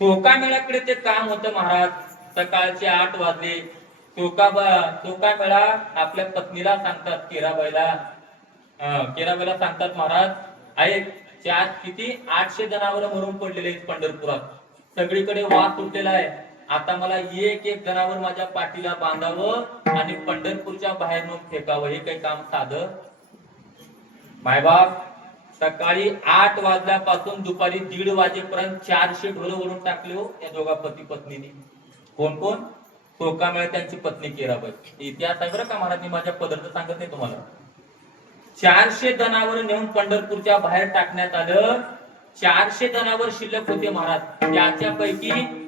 चोकामेळ्याकडे ते काम होतं महाराज. सकाळचे 8 वाजले, चोकामेळा आपल्या पत्नीला सांगतात, केराबाईला सांगतात महाराज, ऐक, किती 800 जनावर मरून पडलेले आहेत पंढरपुरात, सगळीकडे वास उठलेला आहे. आता मला एक जनावर माझ्या पाठीला बांधावं आणि पंढरपूरच्या बाहेर मग फेकावं. हे काही काम साधं? मायबाप सकाळी 8 वाजल्यापासून दुपारी 1:30 वाजेपर्यंत 400 ढोरं ओढून टाकले हो या दोघा पती पत्नीने. कोण कोण? चोकामेळा, त्यांची पत्नी केराबाई. इतिहास आहे बरं का महाराज, मी माझ्या पदार्थ सांगत नाही तुम्हाला. 400 जनावर नेऊन पंढरपूरच्या बाहेर टाकण्यात आलं. 400 जनावर शिल्लक होते महाराज. त्याच्यापैकी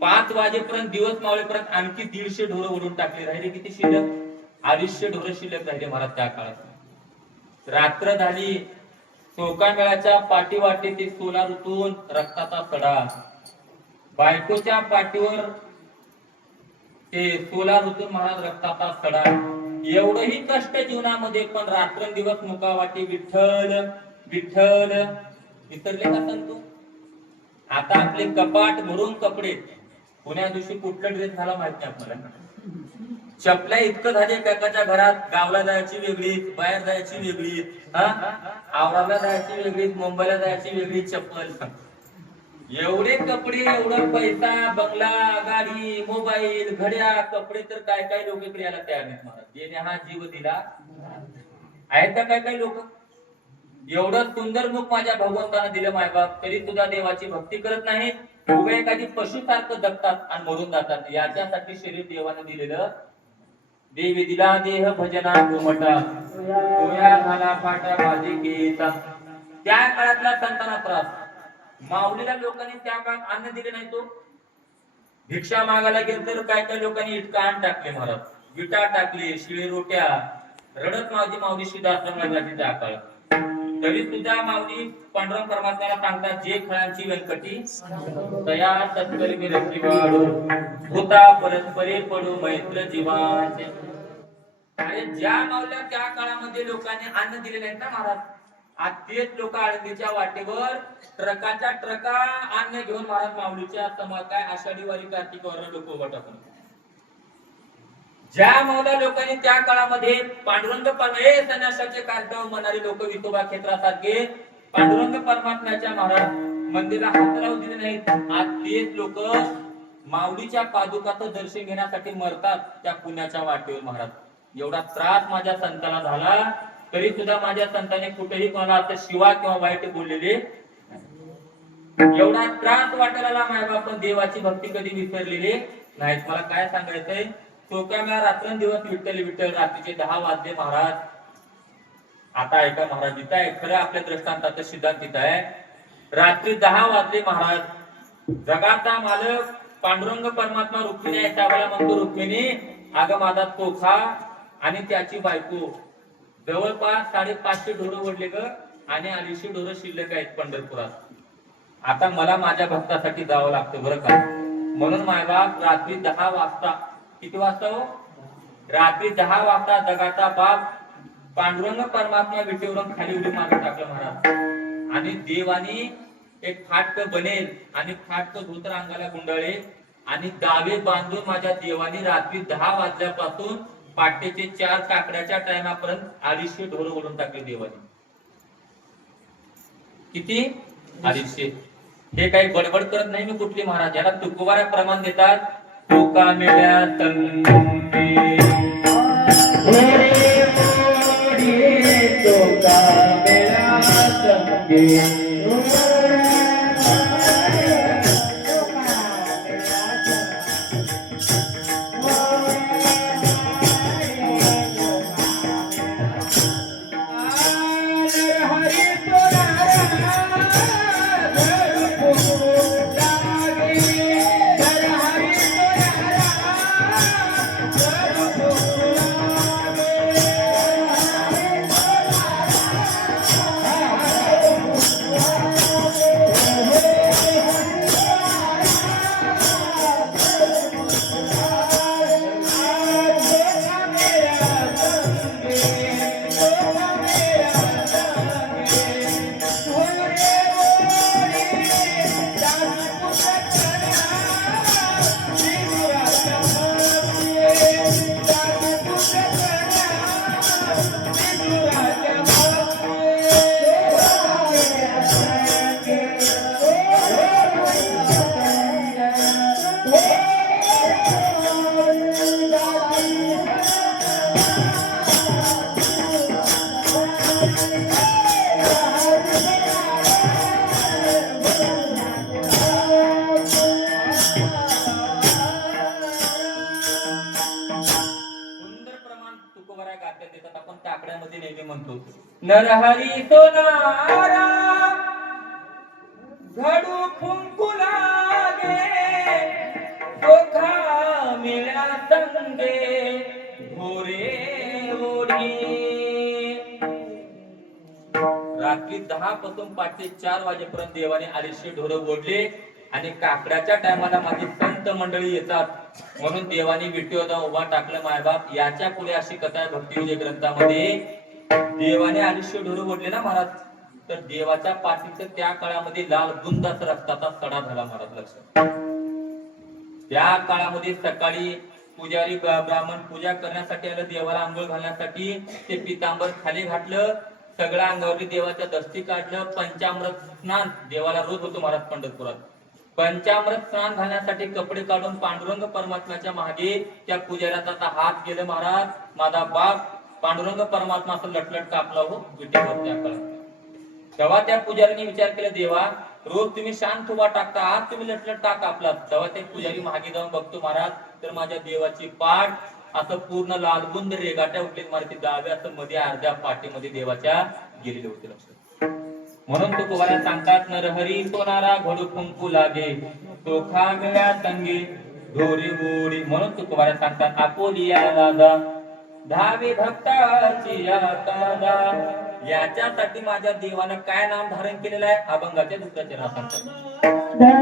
5 वाजेपर्यंत, दिवस मावळेपर्यंत आणखी 150 ढोरं ओढून टाकले. राहिले किती शिल्लक? 250 ढोरं शिल्लक राहिले महाराज त्या काळात. रात्र झाली, चोकामेळ्याच्या पाठीवाटे ते सोला ऋतून रक्ताचा सडा. बायकोच्या पाठीवर ते सोला ऋतून महाराज रक्ताचा सडा. एवढंही कष्ट जीवनामध्ये, पण रात्रंदिवस मुखावाटी विठ्ठल विठ्ठल. विसरले का संतो? आता आपले कपाट भरून कपडे. पुण्या दिवशी कुठला ड्रेस झाला माहित नाही आपल्याला. चपल्या इतकं झाले एकाच्या घरात, गावला जायची वेगळीच, बाहेर जायची वेगळीच, आवराला जायची वेगळीच, मुंबईला जायची वेगळी चप्पल. एवढे कपडे, एवढा पैसा, बंगला, गाडी, मोबाईल, घड्या, कपडे, तर काय काय लोक इकडे यायला तयार नाहीत महाराज. जेणे हा जीव दिला आहेत का काय काय लोक. एवढं सुंदर मुख माझ्या भगवंतानं दिलं मायबाप, तरी सुद्धा देवाची भक्ती करत नाहीत. उभे एखादी पशुसारखं जगतात आणि मरून जातात. याच्यासाठी शरीर देवानं दिलेलं. देवी दिला देह भजना घुमटा, तोया झाला फाटा माझी केता. त्या काळातला संतांना त्रास. माऊलीला लोकांनी त्या काळात अन्न दिले नाही. तो भिक्षा मागायला गेल तर काय काय लोकांनी इटका आण टाकले महाराज, विटा टाकले, शिळे रोट्या. रडत माझी माऊली सिद्धाश्रमला जाते त्या काळात. तरी सुद्धा माऊली पांडुरंग परमात्म्याला सांगतात, जे खळांची व्यंकटी तया तत्करी मी रची वाढू, भूता परस्परे पडू मैत्र जीवाचे. अरे ज्या माऊल्या त्या काळामध्ये लोकांनी अन्न दिले नाहीत ना महाराज, आज तेच लोक आळंदीच्या वाटेवर ट्रकाच्या ट्रका अन्न घेऊन महाराज माऊलीच्या समोर काय आषाढी वारी कार्तिक वार लोक उभा टाकून. ज्या माऊल्या लोकांनी त्या काळामध्ये पांडुरंग संन्यासाचे कार्यक्रम म्हणणारे लोक विठोबा क्षेत्रासारखे पांडुरंग परमात्म्याच्या महाराज मंदिराला हात लावू दिले नाहीत, आज तेच लोक माऊलीच्या पादुकाचं दर्शन घेण्यासाठी मरतात त्या पुण्याच्या वाटेवर महाराज. एवढा त्रास माझ्या संतांना झाला, तरी सुद्धा माझ्या संतांनी कुठेही कोणाला असं शिवा किंवा वाईट बोललेले. एवढा त्रास वाटायला मायबाप पण देवाची भक्ती कधी विसरलेली नाहीत. मला काय सांगायचंय, टोक्याला रात्रंदिवस विठ्ठल विठ्ठल. रात्रीचे 10 वाजले महाराज. आता ऐका महाराज, इथं आहे खरं आपल्या दृष्टांताचा सिद्धांत इथं आहे. रात्री 10 वाजले महाराज. जगाचा मालक पांडुरंग परमात्मा रुक्मिणी आहे त्यावेळेला म्हणतो, रुक्मिणी अगं माझा तोखा आणि त्याची बायको जवळपास 550 ढोरं ओढले ग, आणि 250 ढोरं शिल्लक आहेत पंढरपुरात. आता मला माझ्या भक्तासाठी जावं लागतं बरं का. म्हणून मायबाप रात्री 10 वाजता, किती वाजता हो, रात्री 10 वाजता जगाचा बाप पांडुरंग परमात्मा विटेवरून खाली उडी मारून टाकलं महाराज. आणि देवानी एक फाटक बनेल आणि फाटक धोतर अंगाला गुंडाळे आणि दावे बांधून माझ्या देवानी रात्री 10 वाजल्यापासून पाटेचे 4 काकड्याच्या टायमापर्यंत 250 ढोरं ओढून टाकले देवानी. किती? 250. हे काही बडबड करत नाही मी कुठली महाराज. याला तुकोबारा प्रमाण देतात. तुका मिळ्या तंगे तुका मिळ्या तंगे. नरहरी सोनारा घडू फुंकू लागे, धोखा मिळा संगे भोरे ओढी. रात्री 10 पासून पाटे 4 वाजेपर्यंत देवाने 250 ढोरं ओढले आणि काकड्याच्या टायमाला माझी संत मंडळी येतात म्हणून देवाने विठ्ठल उभा टाकलं मायबाप. याच्या पुढे अशी कथा भक्ती विजय ग्रंथामध्ये देवाने 250 ढोरं ओढले ना महाराज, तर देवाच्या पाठीचं त्या काळामध्ये लाल बुंदाचा रक्ताचा सडा झाला महाराज. लक्षात. त्या काळामध्ये सकाळी पुजारी ब्राह्मण पूजा करण्यासाठी आलं, देवाला आंघोळ घालण्यासाठी ते पितांबर खाली घातलं, सगळ्या अंगावरती देवाच्या दस्ती काढलं, पंचामृत स्नान देवाला रोज होतो महाराज पंढरपुरात. पंचामृत स्नान घालण्यासाठी कपडे काढून पांडुरंग परमात्म्याच्या मागे त्या पुजाऱ्याचा आता हात गेले महाराज. माझा बाप पांडुरंग परमात्मा असं लटलट कापला हो विटेवर त्या काळात. तेव्हा त्या पुजारीने विचार केला, देवा रोज तुम्ही शांत उभा टाकता, आज तुम्ही लटलट का कापलात? तेव्हा ते पुजारी मागे जाऊन बघतो महाराज, तर माझ्या देवाची पाठ असं पूर्ण लालबुंद रेगाट्या उठलेत महाराज. डाव्या असं मध्ये अर्ध्या पाठीमध्ये देवाच्या गेलेले होते. लक्षात. म्हणून तो कुवाऱ्या सांगतात, नरहरी सोनारा घडू कुंकू लागे, तो खागल्या संगे ढोरी गोडी. म्हणून तो कुवाऱ्या सांगतात, आपोलिया दादा धावी भक्ताची यातना. याच्यासाठी माझ्या देवानं काय नाम धारण केलेलं आहे? अभंगाच्या दुसऱ्या चरणात सांगतात.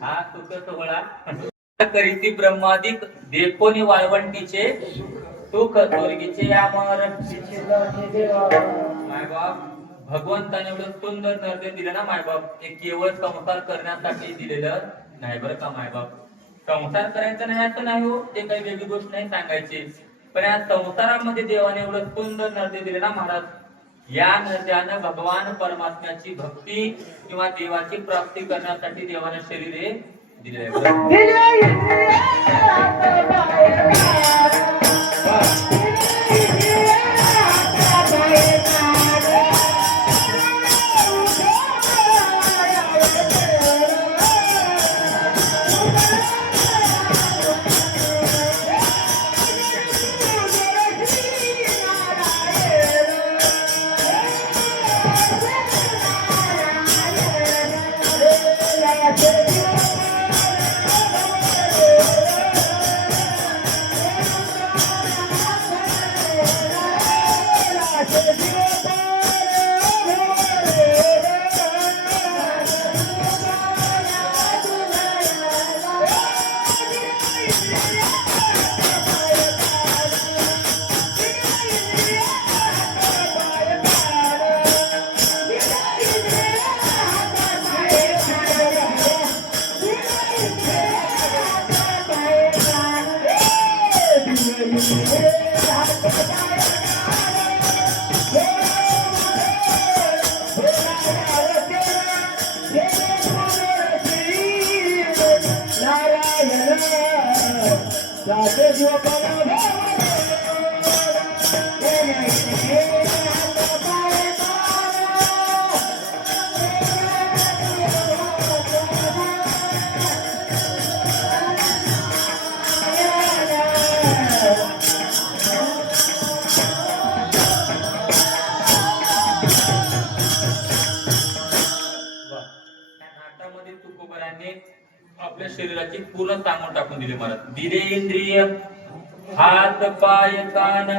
हा तुक सोहळा करीती ब्रह्मादिक देखोनी वाळवंटीचे सुख स्वर्गीचे अमर मायबाप भगवंताने एवढं सुंदर नर्दे दिलं ना मायबाप, ते केवळ संसार करण्यासाठी दिलेलं नाही बरं का मायबाप. संसार करायचा नाही असं नाही हो, ते काही वेगळी गोष्ट नाही सांगायची, पण या संसारामध्ये देवाने एवढं सुंदर नर्दे दिले ना महाराज, या नद्यानं भगवान परमात्म्याची भक्ती किंवा देवाची प्राप्ती करण्यासाठी देवाने शरीरे दिले आपल्या शरीराची पूर्ण सांगून टाकून दिले मला. दिले इंद्रिय हात पाय कान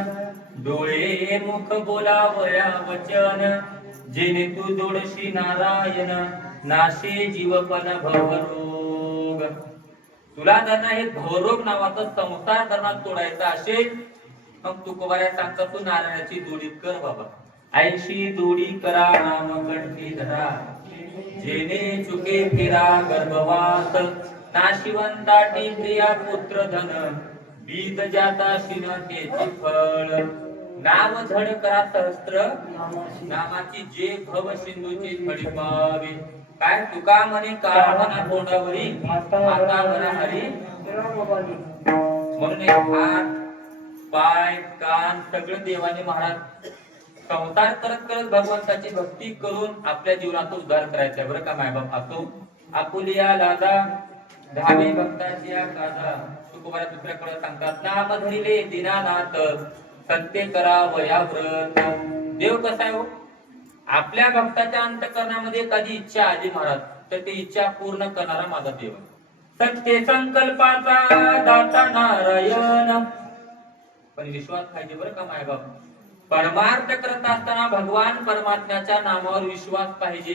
डोळे मुख बोलावया वचन, जेणे तू जोडशी नारायण नाशे जीवपण भवरोग. तुला जर हे भवरोग नावाचा संसार धर्मात तोडायचा असेल, मग तुकोबाऱ्या सांगता तू नारायणाची जोडीत कर बाबा. ऐशी जोडी करा नाम कंठी धरा, जेणे चुके फिरा गर्भवास, नाशिवंताटी प्रिया पुत्र धन, बीज जाता शिन तेचे फळ, नाम धड करा सहस्त्र नामाची जे भव सिंधूची थडी पावे. काय तुका म्हणे काळवना तोंडावरी, आता म्हणा हरी. म्हणून हात पाय कान सगळं देवाने महाराज संसार करत करत भगवंताची भक्ती करून आपल्या जीवनाचा उद्धार करायचा बरं का. मायबाप असो आपुलिया लादा धावे भक्ताची काजा. तुकोबारा दुसऱ्याकडे सांगतात नाम धरिले दीनानाथ, सत्य करावया व्रत. देव कसा आहे हो, आपल्या भक्ताच्या अंतःकरणामध्ये कधी इच्छा आली महाराज तर ती इच्छा पूर्ण करणारा माझा देव. सत्य संकल्पाचा दाता नारायण. पण विश्वास पाहिजे बरं का मायबाप. परमार्थ करत असताना भगवान परमात्म्याच्या नामावर विश्वास पाहिजे,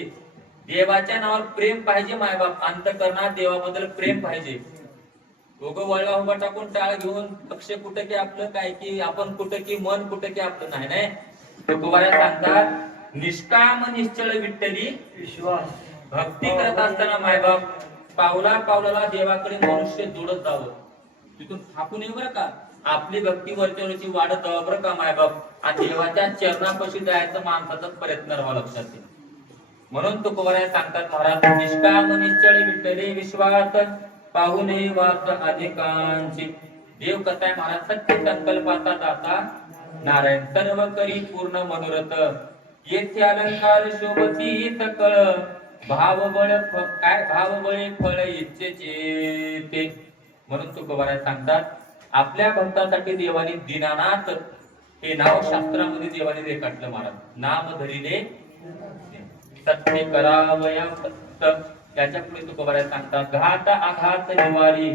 देवाच्या नावावर प्रेम पाहिजे मायबाप. अंतःकरणात देवाबद्दल प्रेम पाहिजे. दोघं वळवा उभा टाकून टाळ घेऊन पक्ष कुठं की आपलं काय की आपण कुठं की मन कुठं की आपलं नाही. नाही तुकोबारा सांगतात निष्काम निश्चळ विठ्ठली विश्वास. भक्ती करत असताना मायबाप पावला पावलाला देवाकडे मनुष्य जोडत जावं, तिथून थापून येऊ बरं का. आपली भक्ती वरची वाढत जावं बरं का मायबाप. आणि देवाच्या चरणापाशी जायचं माणसाचा प्रयत्न राहावा लक्षात येईल. म्हणून तुकोबारा सांगतात महाराज निष्काम निश्चळ विठ्ठली विश्वास, पाहुणे वास अधिकांची. देव कसा आहे महाराज सत्य संकल्पाचा दाता नारायण, सर्व करी पूर्ण मनोरथ, येथे अलंकार शोभती सकळ, भावबळ काय भावबळे फळ इच्छेचे ते. म्हणून तुकोबारा सांगतात आपल्या भक्तासाठी देवाने दीनानाथ हे नाव शास्त्रामध्ये देवाने रेखाटलं महाराज. नाम धरिले सत्य करावया फक्त. त्याच्या पुढे तुकोबारा सांगतात घात आघात निवारी,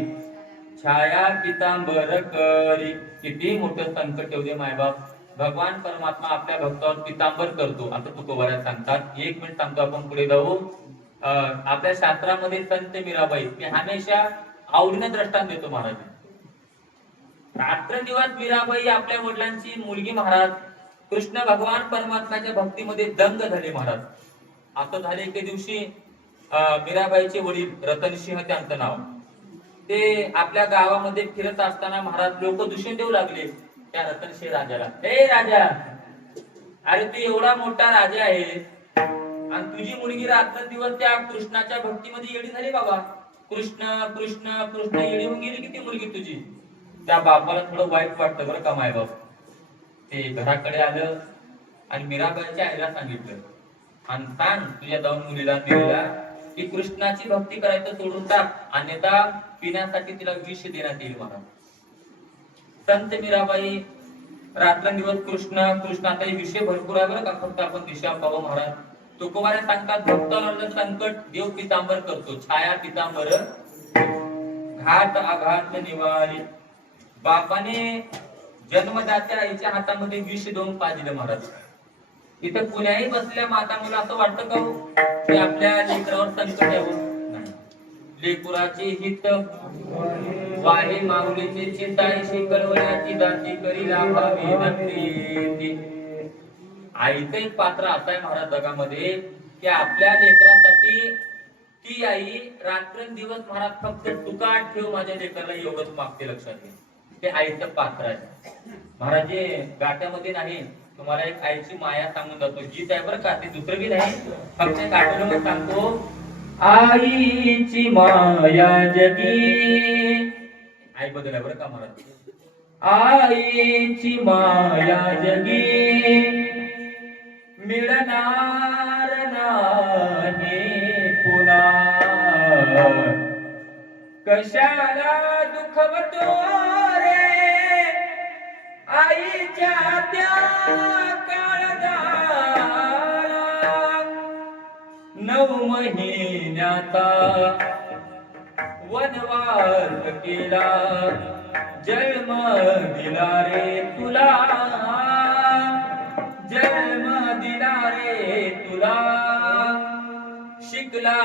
छाया पितांबर करी. किती मोठं संकट येऊ दे मायबाप, भगवान परमात्मा आपल्या भक्तावर पितांबर करतो असं तुकोबारा सांगतात. एक मिनिट सांगतो आपण पुढे जाऊ. आपल्या शास्त्रामध्ये संत मीराबाई मी हमेशा आवडीनं दृष्टांत देतो महाराज. रात्रंदिवस मीराबाई आपल्या वडिलांची मुलगी महाराज कृष्ण भगवान परमात्म्याच्या भक्तीमध्ये दंग झाले महाराज. असं झाले एके दिवशी मीराबाईचे वडील रतनसिंह त्यांचं नाव, ते आपल्या गावामध्ये फिरत असताना महाराज लोक दूषण देऊ लागले त्या रतनसिंह राजाला. हे राजा, अरे तू एवढा मोठा राजा आहे आणि तुझी मुलगी रात्रंदिवस त्या कृष्णाच्या भक्तीमध्ये येडी झाली बाबा. कृष्ण कृष्ण कृष्ण येडी होऊन गेली की ती मुलगी तुझी. त्या बापाला थोडं वाईट वाटतं बरं का मायबाप. ते घराकडे आलं आणि मीराबाईच्या आईला सांगितलं आणि सांग तुझ्या जाऊन मुलीला दिलेला की कृष्णाची भक्ती करायचं सोडून टाक, अन्यथा पिण्यासाठी तिला विष देण्यात येईल महाराज. संत मीराबाई रात्रंदिवस कृष्ण कृष्ण. आता हे विषय भरपूर आहे बरं का, फक्त आपण दिशा पाहावं महाराज. तुकोबारा सांगतात भक्ताला संकट देव पितांबर करतो, छाया पितांबर घात आघात निवारी. बापाने जन्मदात्या आईच्या हातामध्ये विष देऊन पाजलं महाराज. इथं कुण्याही बसल्या माता मुला असं वाटतं का हो की आपल्या लेकरावर संकट यावं. नाही, लेकुराचे हित वाहे माऊलीचे चिताईशी कळवण्याची दाती करी लाभावी नक्की. आईचं एक पात्र असं आहे महाराज जगामध्ये की आपल्या लेकरासाठी ती आई रात्रंदिवस महाराज फक्त तुका ठेव माझ्या लेकराला एवढंच मागते. लक्षात घे, ते आईचं पात्र आहे महाराज. जे गाठ्यामध्ये नाही तुम्हाला एक आईची माया सांगून जातो, गीत आहे बरं का, ते दुसरं गीत आहे, फक्त गाठ्यामध्ये सांगतो आईची माया जगी. आई बदल आहे बरं का महाराज. आईची माया जगी मिळणार नाही पुन्हा, कशाला दुखवतो रे आईच्या त्या काळजाला. 9 महिन्याचा वनवास केला, जन्म दिला रे तुला, जन्म दिला रे तुला. शिकला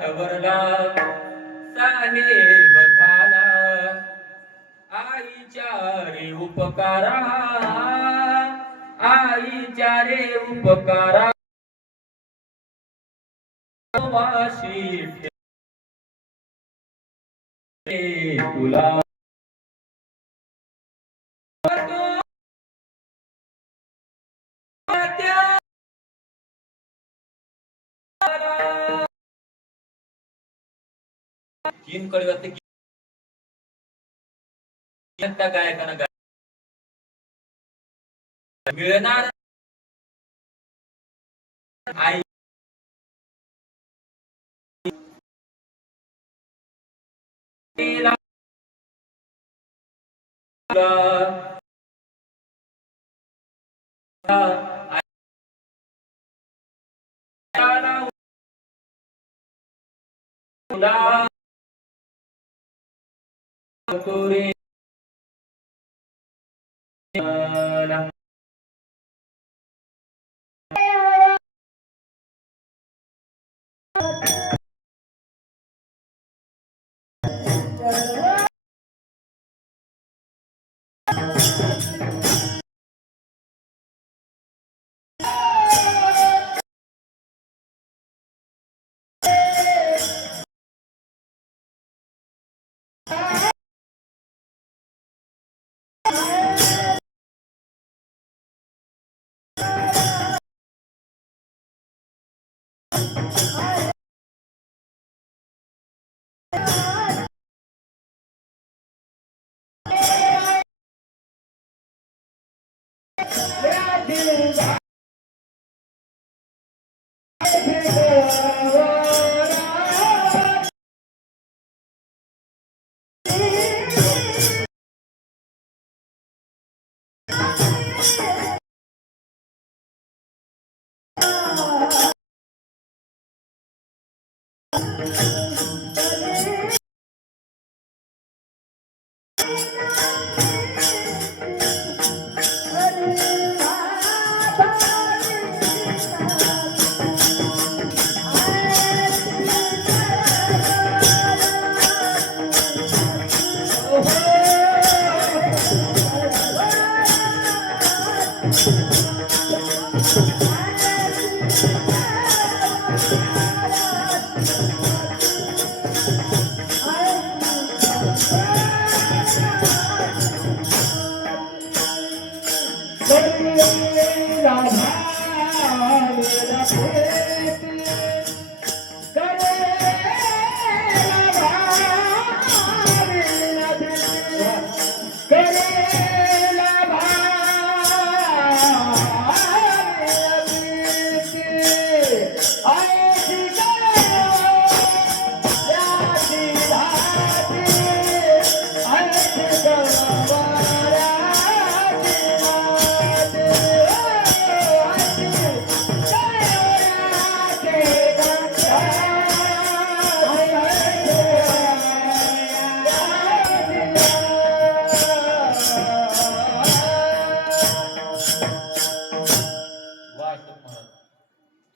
सवरला साहेब झाला, आईच्या रे उपकारा. आईच्या रे उपकारा वाशी तुला तीन कडव्यात गायकांना मिळणार आई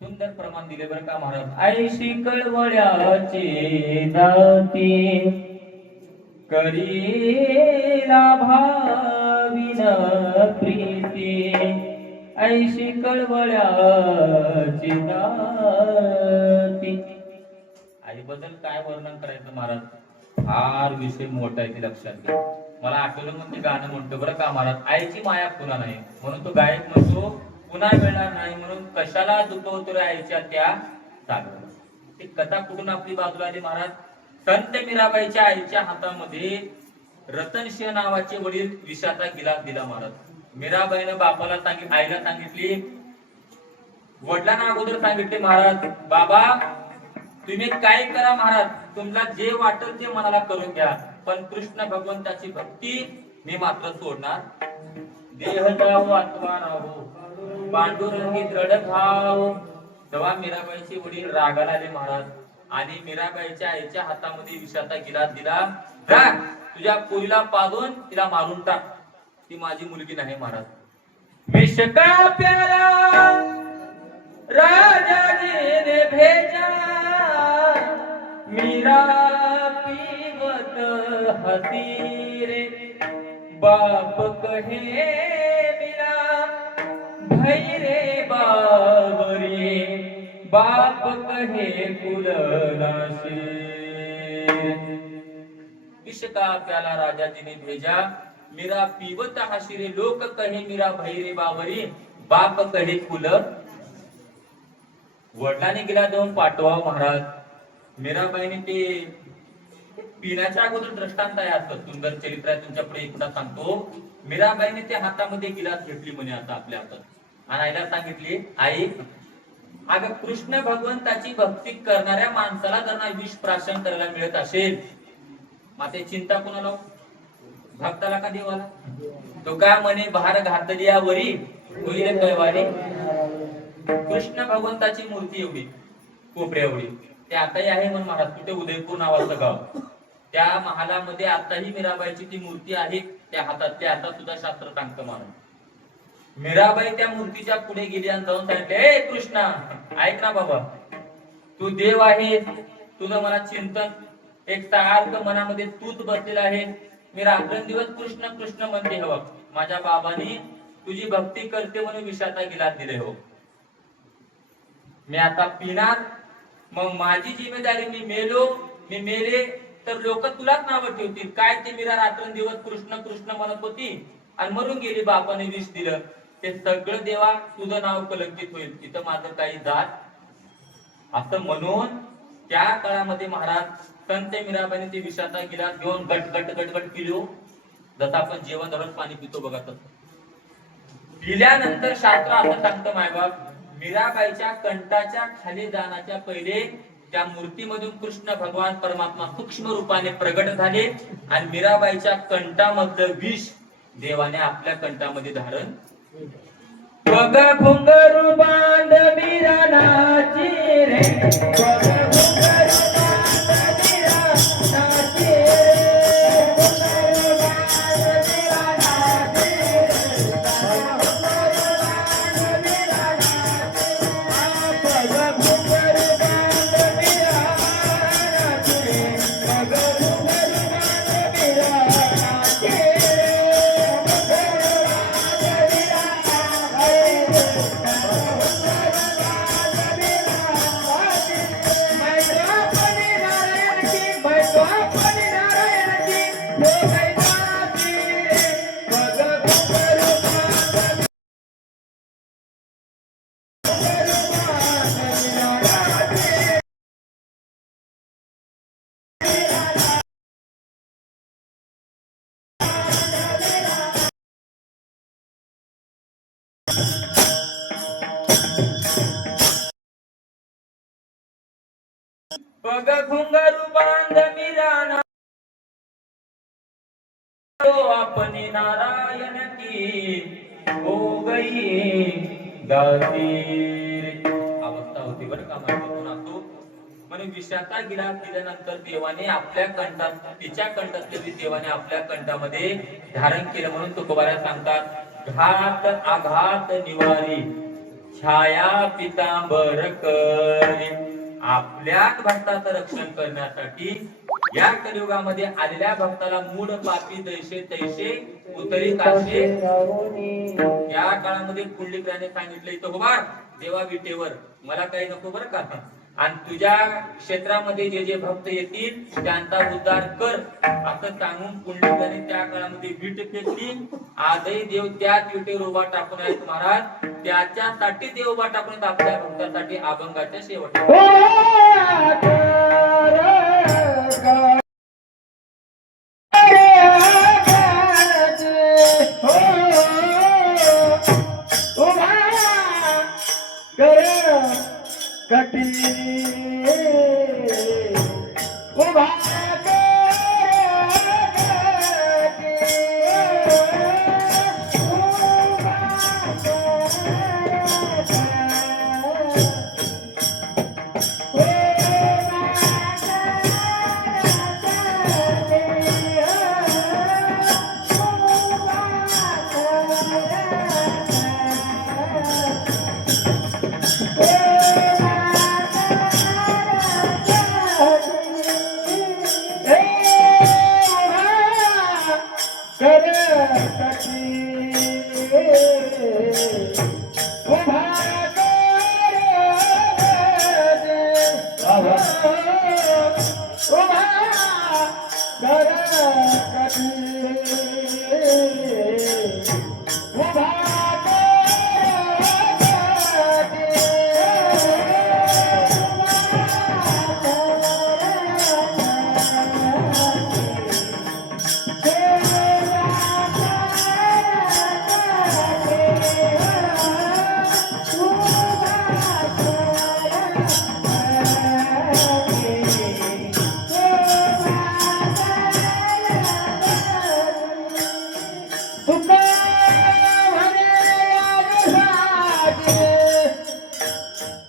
सुंदर प्रमाण दिले बरं का महाराज. आईशी कळवळ्याची दाती करीला भाविन प्रीती. आईशी कळवळ्याची दाती. आई बद्दल काय वर्णन करायचं महाराज, फार विषय मोठा आहे ते लक्षात घ्या. मला आठवलं म्हणून गाणं म्हणतो बरं का महाराज. आईची माया पुन्हा नाही म्हणून तो गायक म्हणतो पुन्हा मिळणार नाही म्हणून कशाला दुखवतो रे आईच्या त्या सागराला. ती कथा कुठून आपली बाजूला आली महाराज. संत मीराबाईच्या आईच्या हातामध्ये रतनसिंह नावाचे वडील विषाचा गिलास दिला महाराज. मीराबाईनं बापाला आईला सांगितली, वडिलांना अगोदर सांगितले महाराज, बाबा तुम्ही काय करा महाराज, तुम्हाला जे वाटेल ते मनाला करून घ्या, पण कृष्ण भगवंताची भक्ती मी मात्र सोडणार. देह जाऊ आत्मा राहू पांडुरंगी दृढ भाव. तेव्हा मीराबाईचे वडील रागाला आले महाराज आणि मीराबाईच्या आईच्या हातामध्ये विषाचा गिलास दिला. जा तुझ्या पोरीला पाजून तिला मारून टाक, ती माझी मुलगी नाही महाराज. विष का प्याला राजाजीने भेजा, मीरा पीवत हसी रे. बाप कहे मीरा भई बावरी बाप कहे कुल नाशी। विष का प्याला राजा जिने भेजा मीरा पीवत हाशिरे लोक कहे मीरा भैरे बावरी बाप कहे कुल। वडिलांनी गेला जाऊन पाठवा महाराज मीराबाईने ते पिण्याच्या अगोदर दृष्टांत आहे असं सुंदर चरित्र आहे तुमच्या पुढे एकदा सांगतो। मीराबाईने ते हातामध्ये गिलास घेतली म्हणे आता आपल्या हातात आणि आईला सांगितली आई अगं कृष्ण भगवंताची भक्ती करणाऱ्या माणसाला जर ना विष प्राशन करायला मिळत असेल माते चिंता कोणाला भक्ताला का देवाला। तो काय म्हणे बाहेर घातली वरी होईल कैवारी। कृष्ण भगवंताची मूर्ती एवढी कोपऱ्या एवढी ते आताही आहे म्हणून महाराज कुठे उदयपूर नावाचं गाव त्या महालामध्ये आताही मीराबाईची ती मूर्ती आहे त्या हातात ते आता सुद्धा शास्त्र सांगतं मानून। मीराबाई त्या मूर्तीच्या पुढे गेली आणि जाऊन सांगितले ए कृष्णा ऐक ना बाबा तू देव आहे तुझं मला चिंतन एक सारखं मनामध्ये तूच बसलेला आहे। मी रात्रंदिवस कृष्ण कृष्ण म्हणते हवा माझ्या बाबांनी तुझी भक्ती करते म्हणून विषाचा गिलास दिले हो मी आता पिणार मग माझी जिम्मेदारी मी मेले तर लोक तुलाच नावं ठेवतील काय ते मीरा रात्रंदिवस कृष्ण कृष्ण म्हणत होती आणि मरून गेली बापाने विष दिलं ते सगळं देवा तुझं नाव कलंकित होईल तिथं माझं काही जात असं म्हणून त्या काळामध्ये महाराज संत मीराबाईने ते विषाचा गिलास घेऊन गट गट गट गट पिलो जसं आपण जेवण धरून पाणी पितो बघा तसं पिल्यानंतर शास्त्र असं सांगतं मायबाप मीराबाईच्या कंठाच्या खाली जाण्याच्या पहिले त्या मूर्तीमधून कृष्ण भगवान परमात्मा सूक्ष्म रूपाने प्रगट झाले आणि मीराबाईच्या कंठामधलं विष देवाने आपल्या कंठामध्ये धारण बघ घुंगरू बांध मीरा नाची रे बघ घुंगरू बांध मीरा नाची बघ घुंगरू बांध मीरा अपने नारायण की हो गई गाती अवस्था होती बरं का असो म्हणून विषाचा गिलास दिल्यानंतर देवाने आपल्या कंठात तिच्या कंठातले देवाने आपल्या कंठामध्ये धारण केलं म्हणून तुकोबारा सांगतात घात आघात निवारी छाया पितांबर करी आपल्याच भक्ताचं रक्षण करण्यासाठी या कलियुगामध्ये आलेल्या भक्ताला मूढ पापी दैसे तैसे उतरी काशे या काळामध्ये पुंडलिकाने सांगितलं इथं उभार देवा विटेवर मला काही नको बरं का आणि तुझ्या क्षेत्रामध्ये जे जे भक्त येतील त्यांचा उद्धार कर असं सांगून पुंडलिकाने त्या काळामध्ये विट फेकली आजही देव त्याच विटेवर उभा टाकून आहेत महाराज त्याच्यासाठी देव उभा टाकून आपल्या भक्तासाठी अभंगाच्या शेवट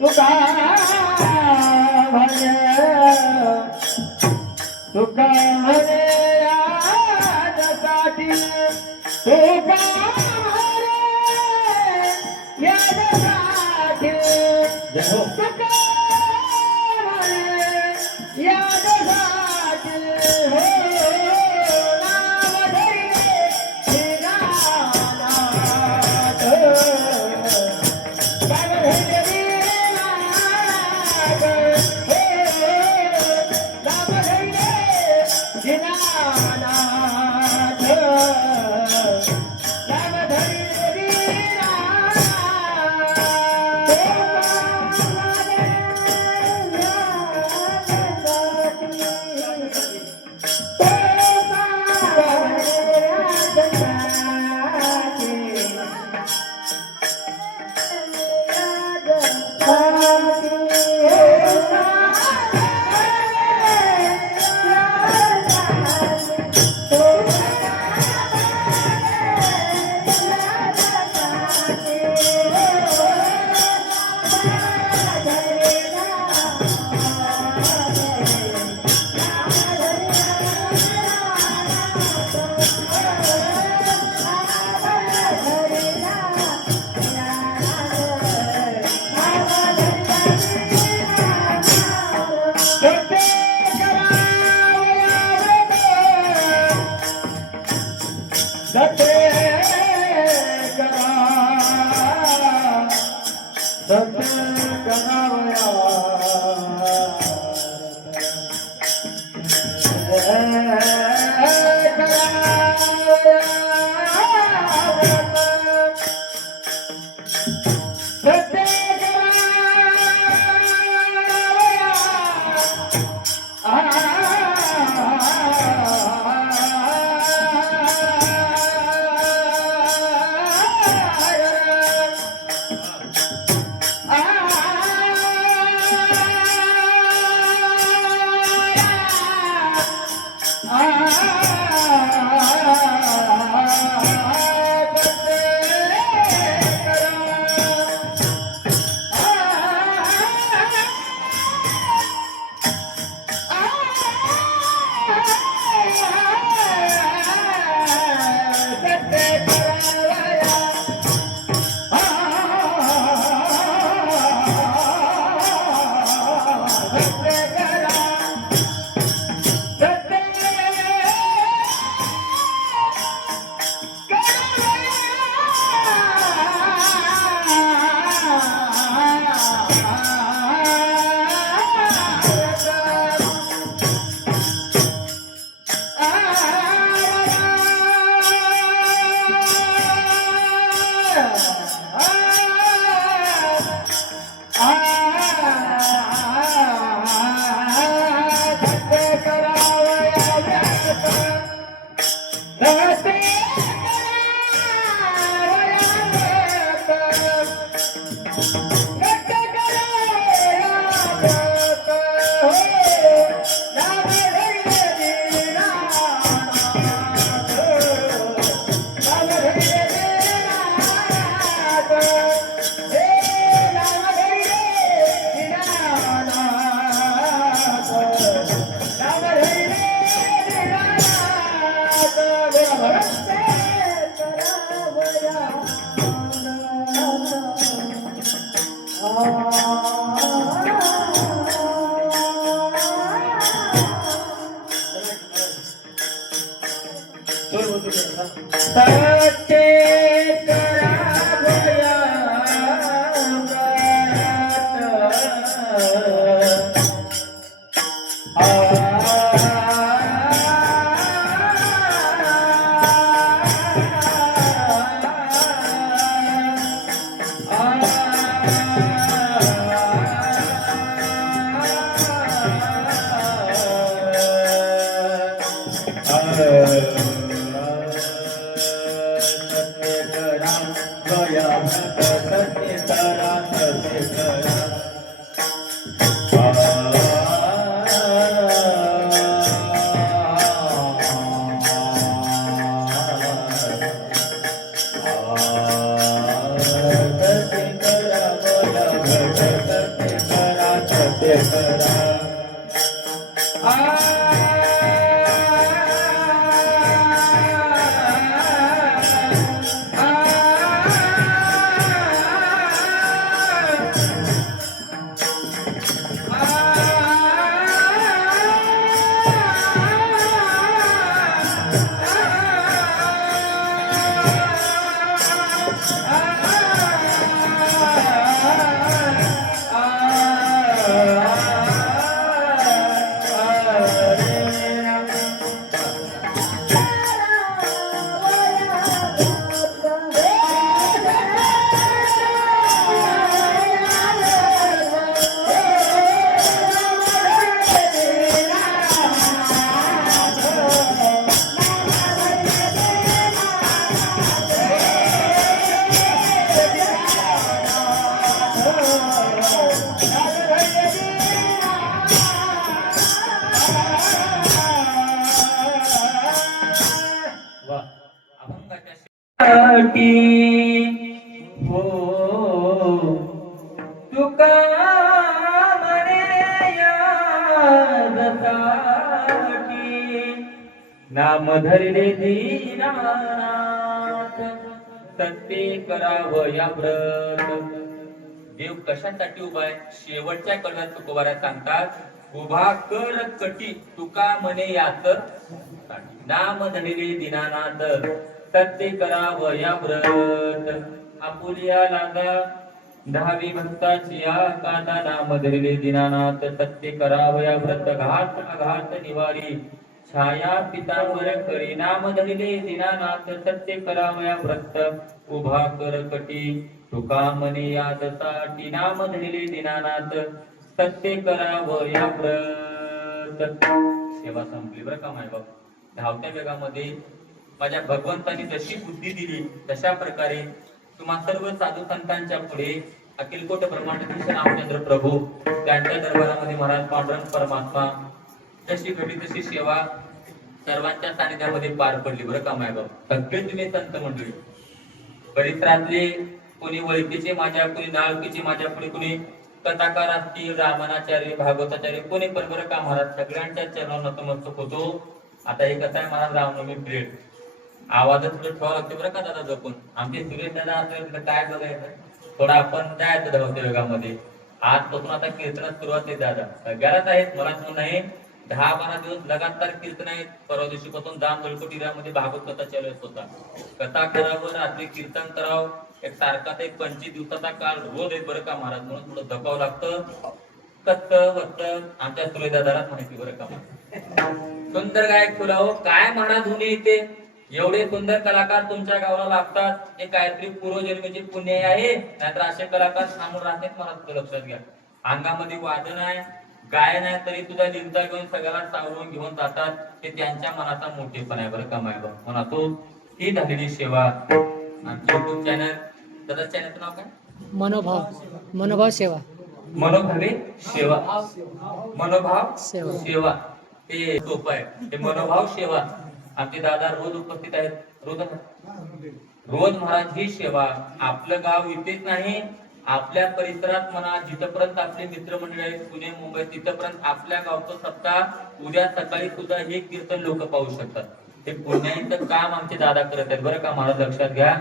तुका म्हणे तुका म्हणे यासाठी तुका म्हणे यासाठी तुका म्हणे यासाठी हो नाव धरिले श्रीनाथ नाव धरिले दीनानाथ नाम धरिले वा अभंगाच्या साठी हो तुका म्हणे यादसाठी नाम धरले दीनानाथ सत्य करावया व्रत. देव कशासाठी उभा आहे? शेवटच्या कडव्यात तुकोबाऱ्या सांगतात उभा कर कटी तुका म्हणे यात नाम धरले दीनानाथ सत्य करावया व्रत. आपुलिया लागा 10वी भक्ताची कांदा नाम धरले दीनानाथ सत्य करावया व्रत. घात अघात निवारी छाया पितांबर करी नाम धरले दीनानाथ सत्य करावया व्रत. उभा कर कटी तुका म्हणे यादसाठी नाम धरले दीनानाथ सत्य करावया व्रत. सेवा संपली बरं का माय बाप. धावत्या वेगामध्ये माझ्या भगवंतांनी जशी बुद्धी दिली तशा प्रकारे तुम्हा सर्व साधू संतांच्या पुढे अखिलकोट ब्रह्मांडधीश रामचंद्र प्रभू त्यांच्या दरबारामध्ये महाराज पांडुरंग परमात्मा जशी घडली तशी सेवा सर्वांच्या सानिध्यामध्ये पार पडली बरं का माय बाप. सगळे तुम्ही संत मंडळी परिसरातले कोणी ओळखीचे माझ्या कोणी नाळकीचे माझ्या पुढे कोणी कथाकार असतील रामानाचार्य भागवताचार्य कोणी पण बरं का महाराज सगळ्यांच्या चरणावर नतमस्तक होतो. आता हे कसं आहे महाराज रामनवमी पिरियड आवाजच थोडं ठेवावं लागते बरं का दादा जपून. आमचे सुरेश दादा असं काय बघायचं थोडं आपण जायचं धावत्या वेगामध्ये. आजपासून आता कीर्तनात सुरुवात आहे दादा सगळ्यालाच आहेत मलाच म्हणून नाही. 10-12 दिवस लगातार कीर्तन आहेत. परवा दिवशी पासून दाम दळकोटीमध्ये भागवत कथा चालू होता. कथा करावं रात्री कीर्तन करावं एक सारखाच एक 25 दिवसाचा काळ रोज आहे बरं का महाराज. म्हणून थोडं दबावं लागतं. कत्त वत्त आमच्या सुरेश दादालाच माहिती बरं का. सुंदर गायक फुलाव काय महाराज होणे येते एवढे सुंदर कलाकार तुमच्या गावाला लागतात. हे काहीतरी पूर्वजन्मीचे पुण्य आहे. नाहीतर असे कलाकार थांबून राहतात महाराज लक्षात घ्या. अंगामध्ये वादन आहे गायन आहे तरी तुझा लिंता घेऊन सगळ्याला सावरून घेऊन जातात. ते त्यांच्या मनाचा मोठेपण आहे बरं का माय बाप. म्हणा तो ही झालेली सेवा. आमचे युट्यूब चॅनल दादा चॅनलचं नाव काय? मनोभाव सेवा. मनोभावे सेवा. मनोभाव सेवा. सेवा ते सोपं आहे. ते मनोभाव सेवा आमचे दादा रोज उपस्थित आहेत. रोज महाराज ही सेवा. आपलं गाव इथेच नाही आपल्या परिसरात म्हणा जिथपर्यंत आपले मित्रमंडळी आहेत पुणे मुंबई तिथपर्यंत आपल्या गावचं सप्ताह उद्या सकाळी सुद्धा हे कीर्तन लोक पाहू शकतात. हे पुण्याचं काम आमचे दादा करत आहेत बरं का महाराज लक्षात घ्या.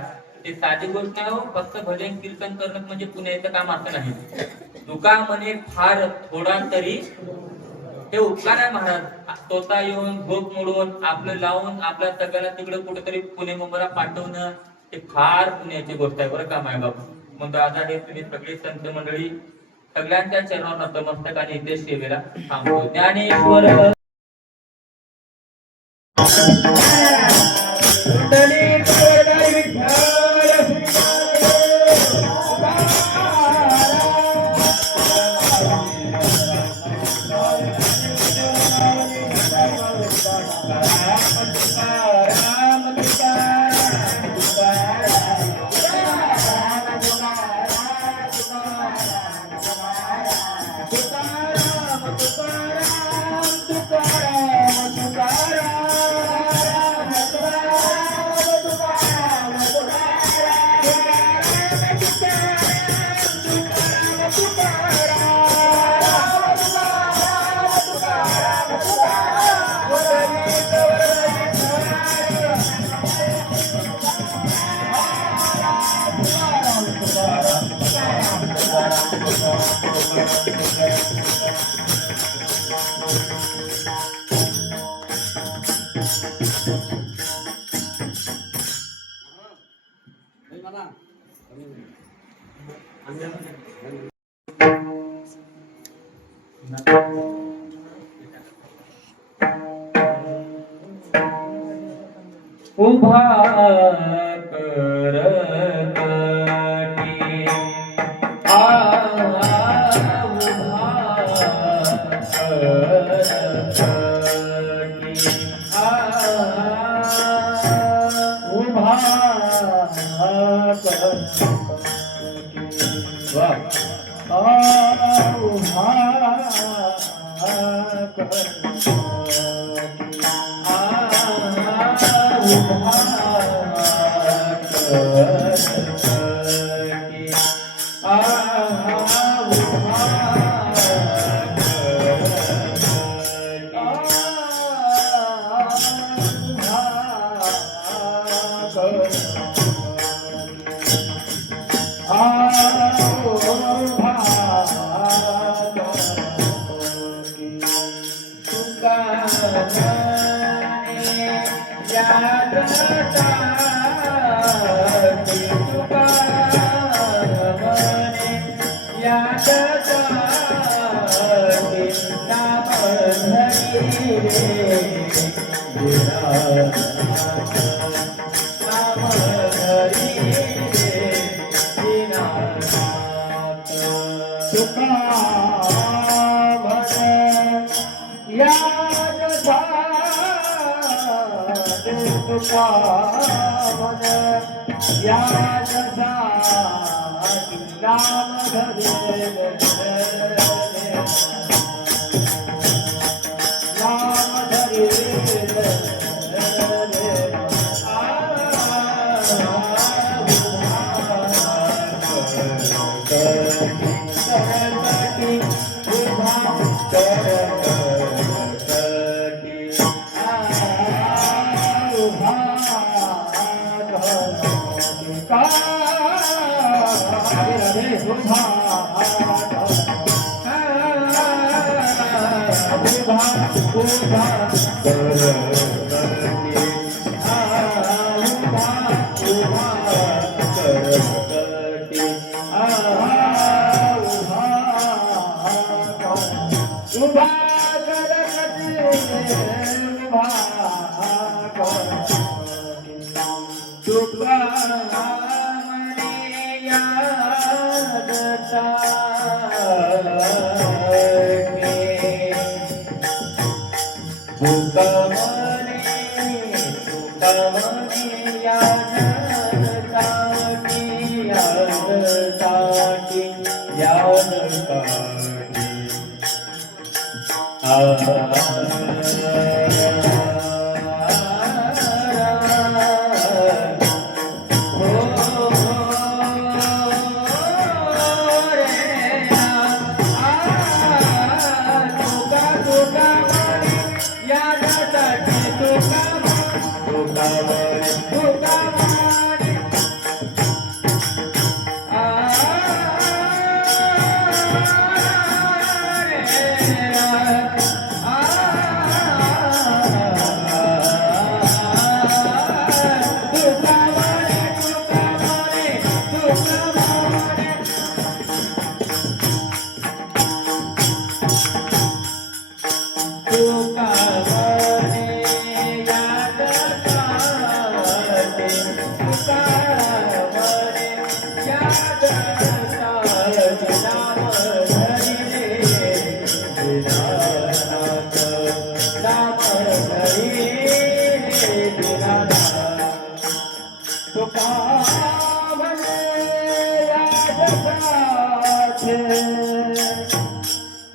ते साधी गोष्ट नाही हो. फक्त भजन कीर्तन करणं म्हणजे पुण्याचं काम असं नाही. तुका म्हणे फार थोडा तरी हे उपकार आहे महाराज. स्वतः येऊन झोप मोडून आपलं लावून आपल्या सगळ्याला तिकडे कुठेतरी पुणे मुंबईला पाठवणं हे फार पुण्याची गोष्ट आहे बरं का मायबाप. मग दादा हे तुम्ही सगळी संत मंडळी सगळ्यांच्या चरणावर नतमस्तक आणि इथे सेवेला थांबतो. ज्ञानेश्वर उभा करकटी उभा करकटी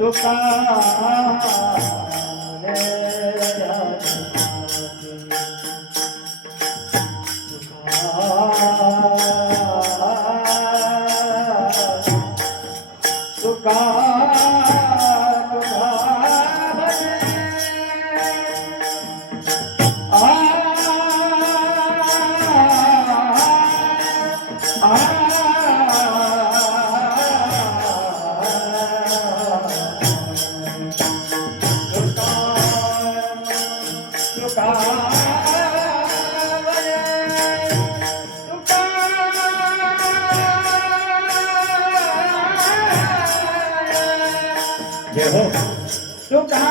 उभा वाह उभा जय हो तुका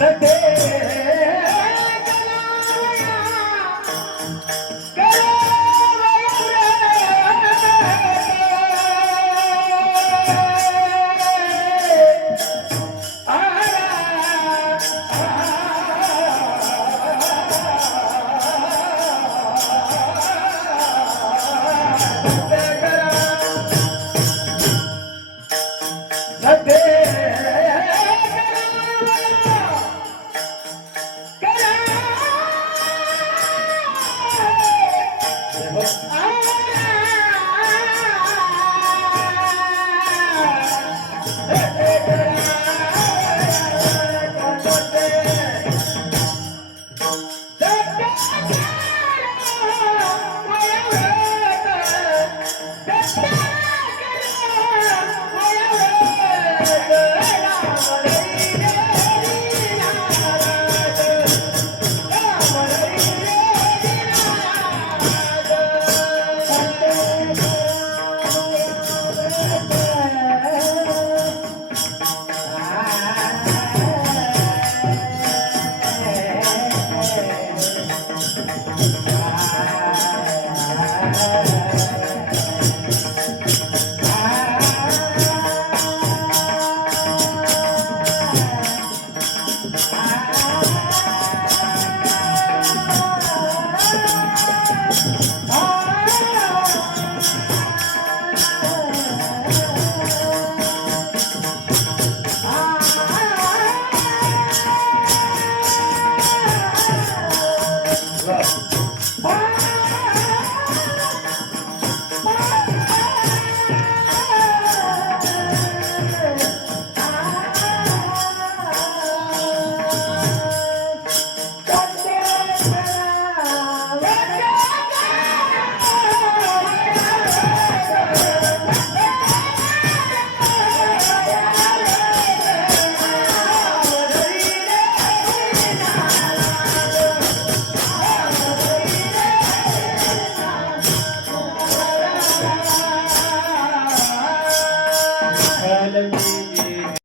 Let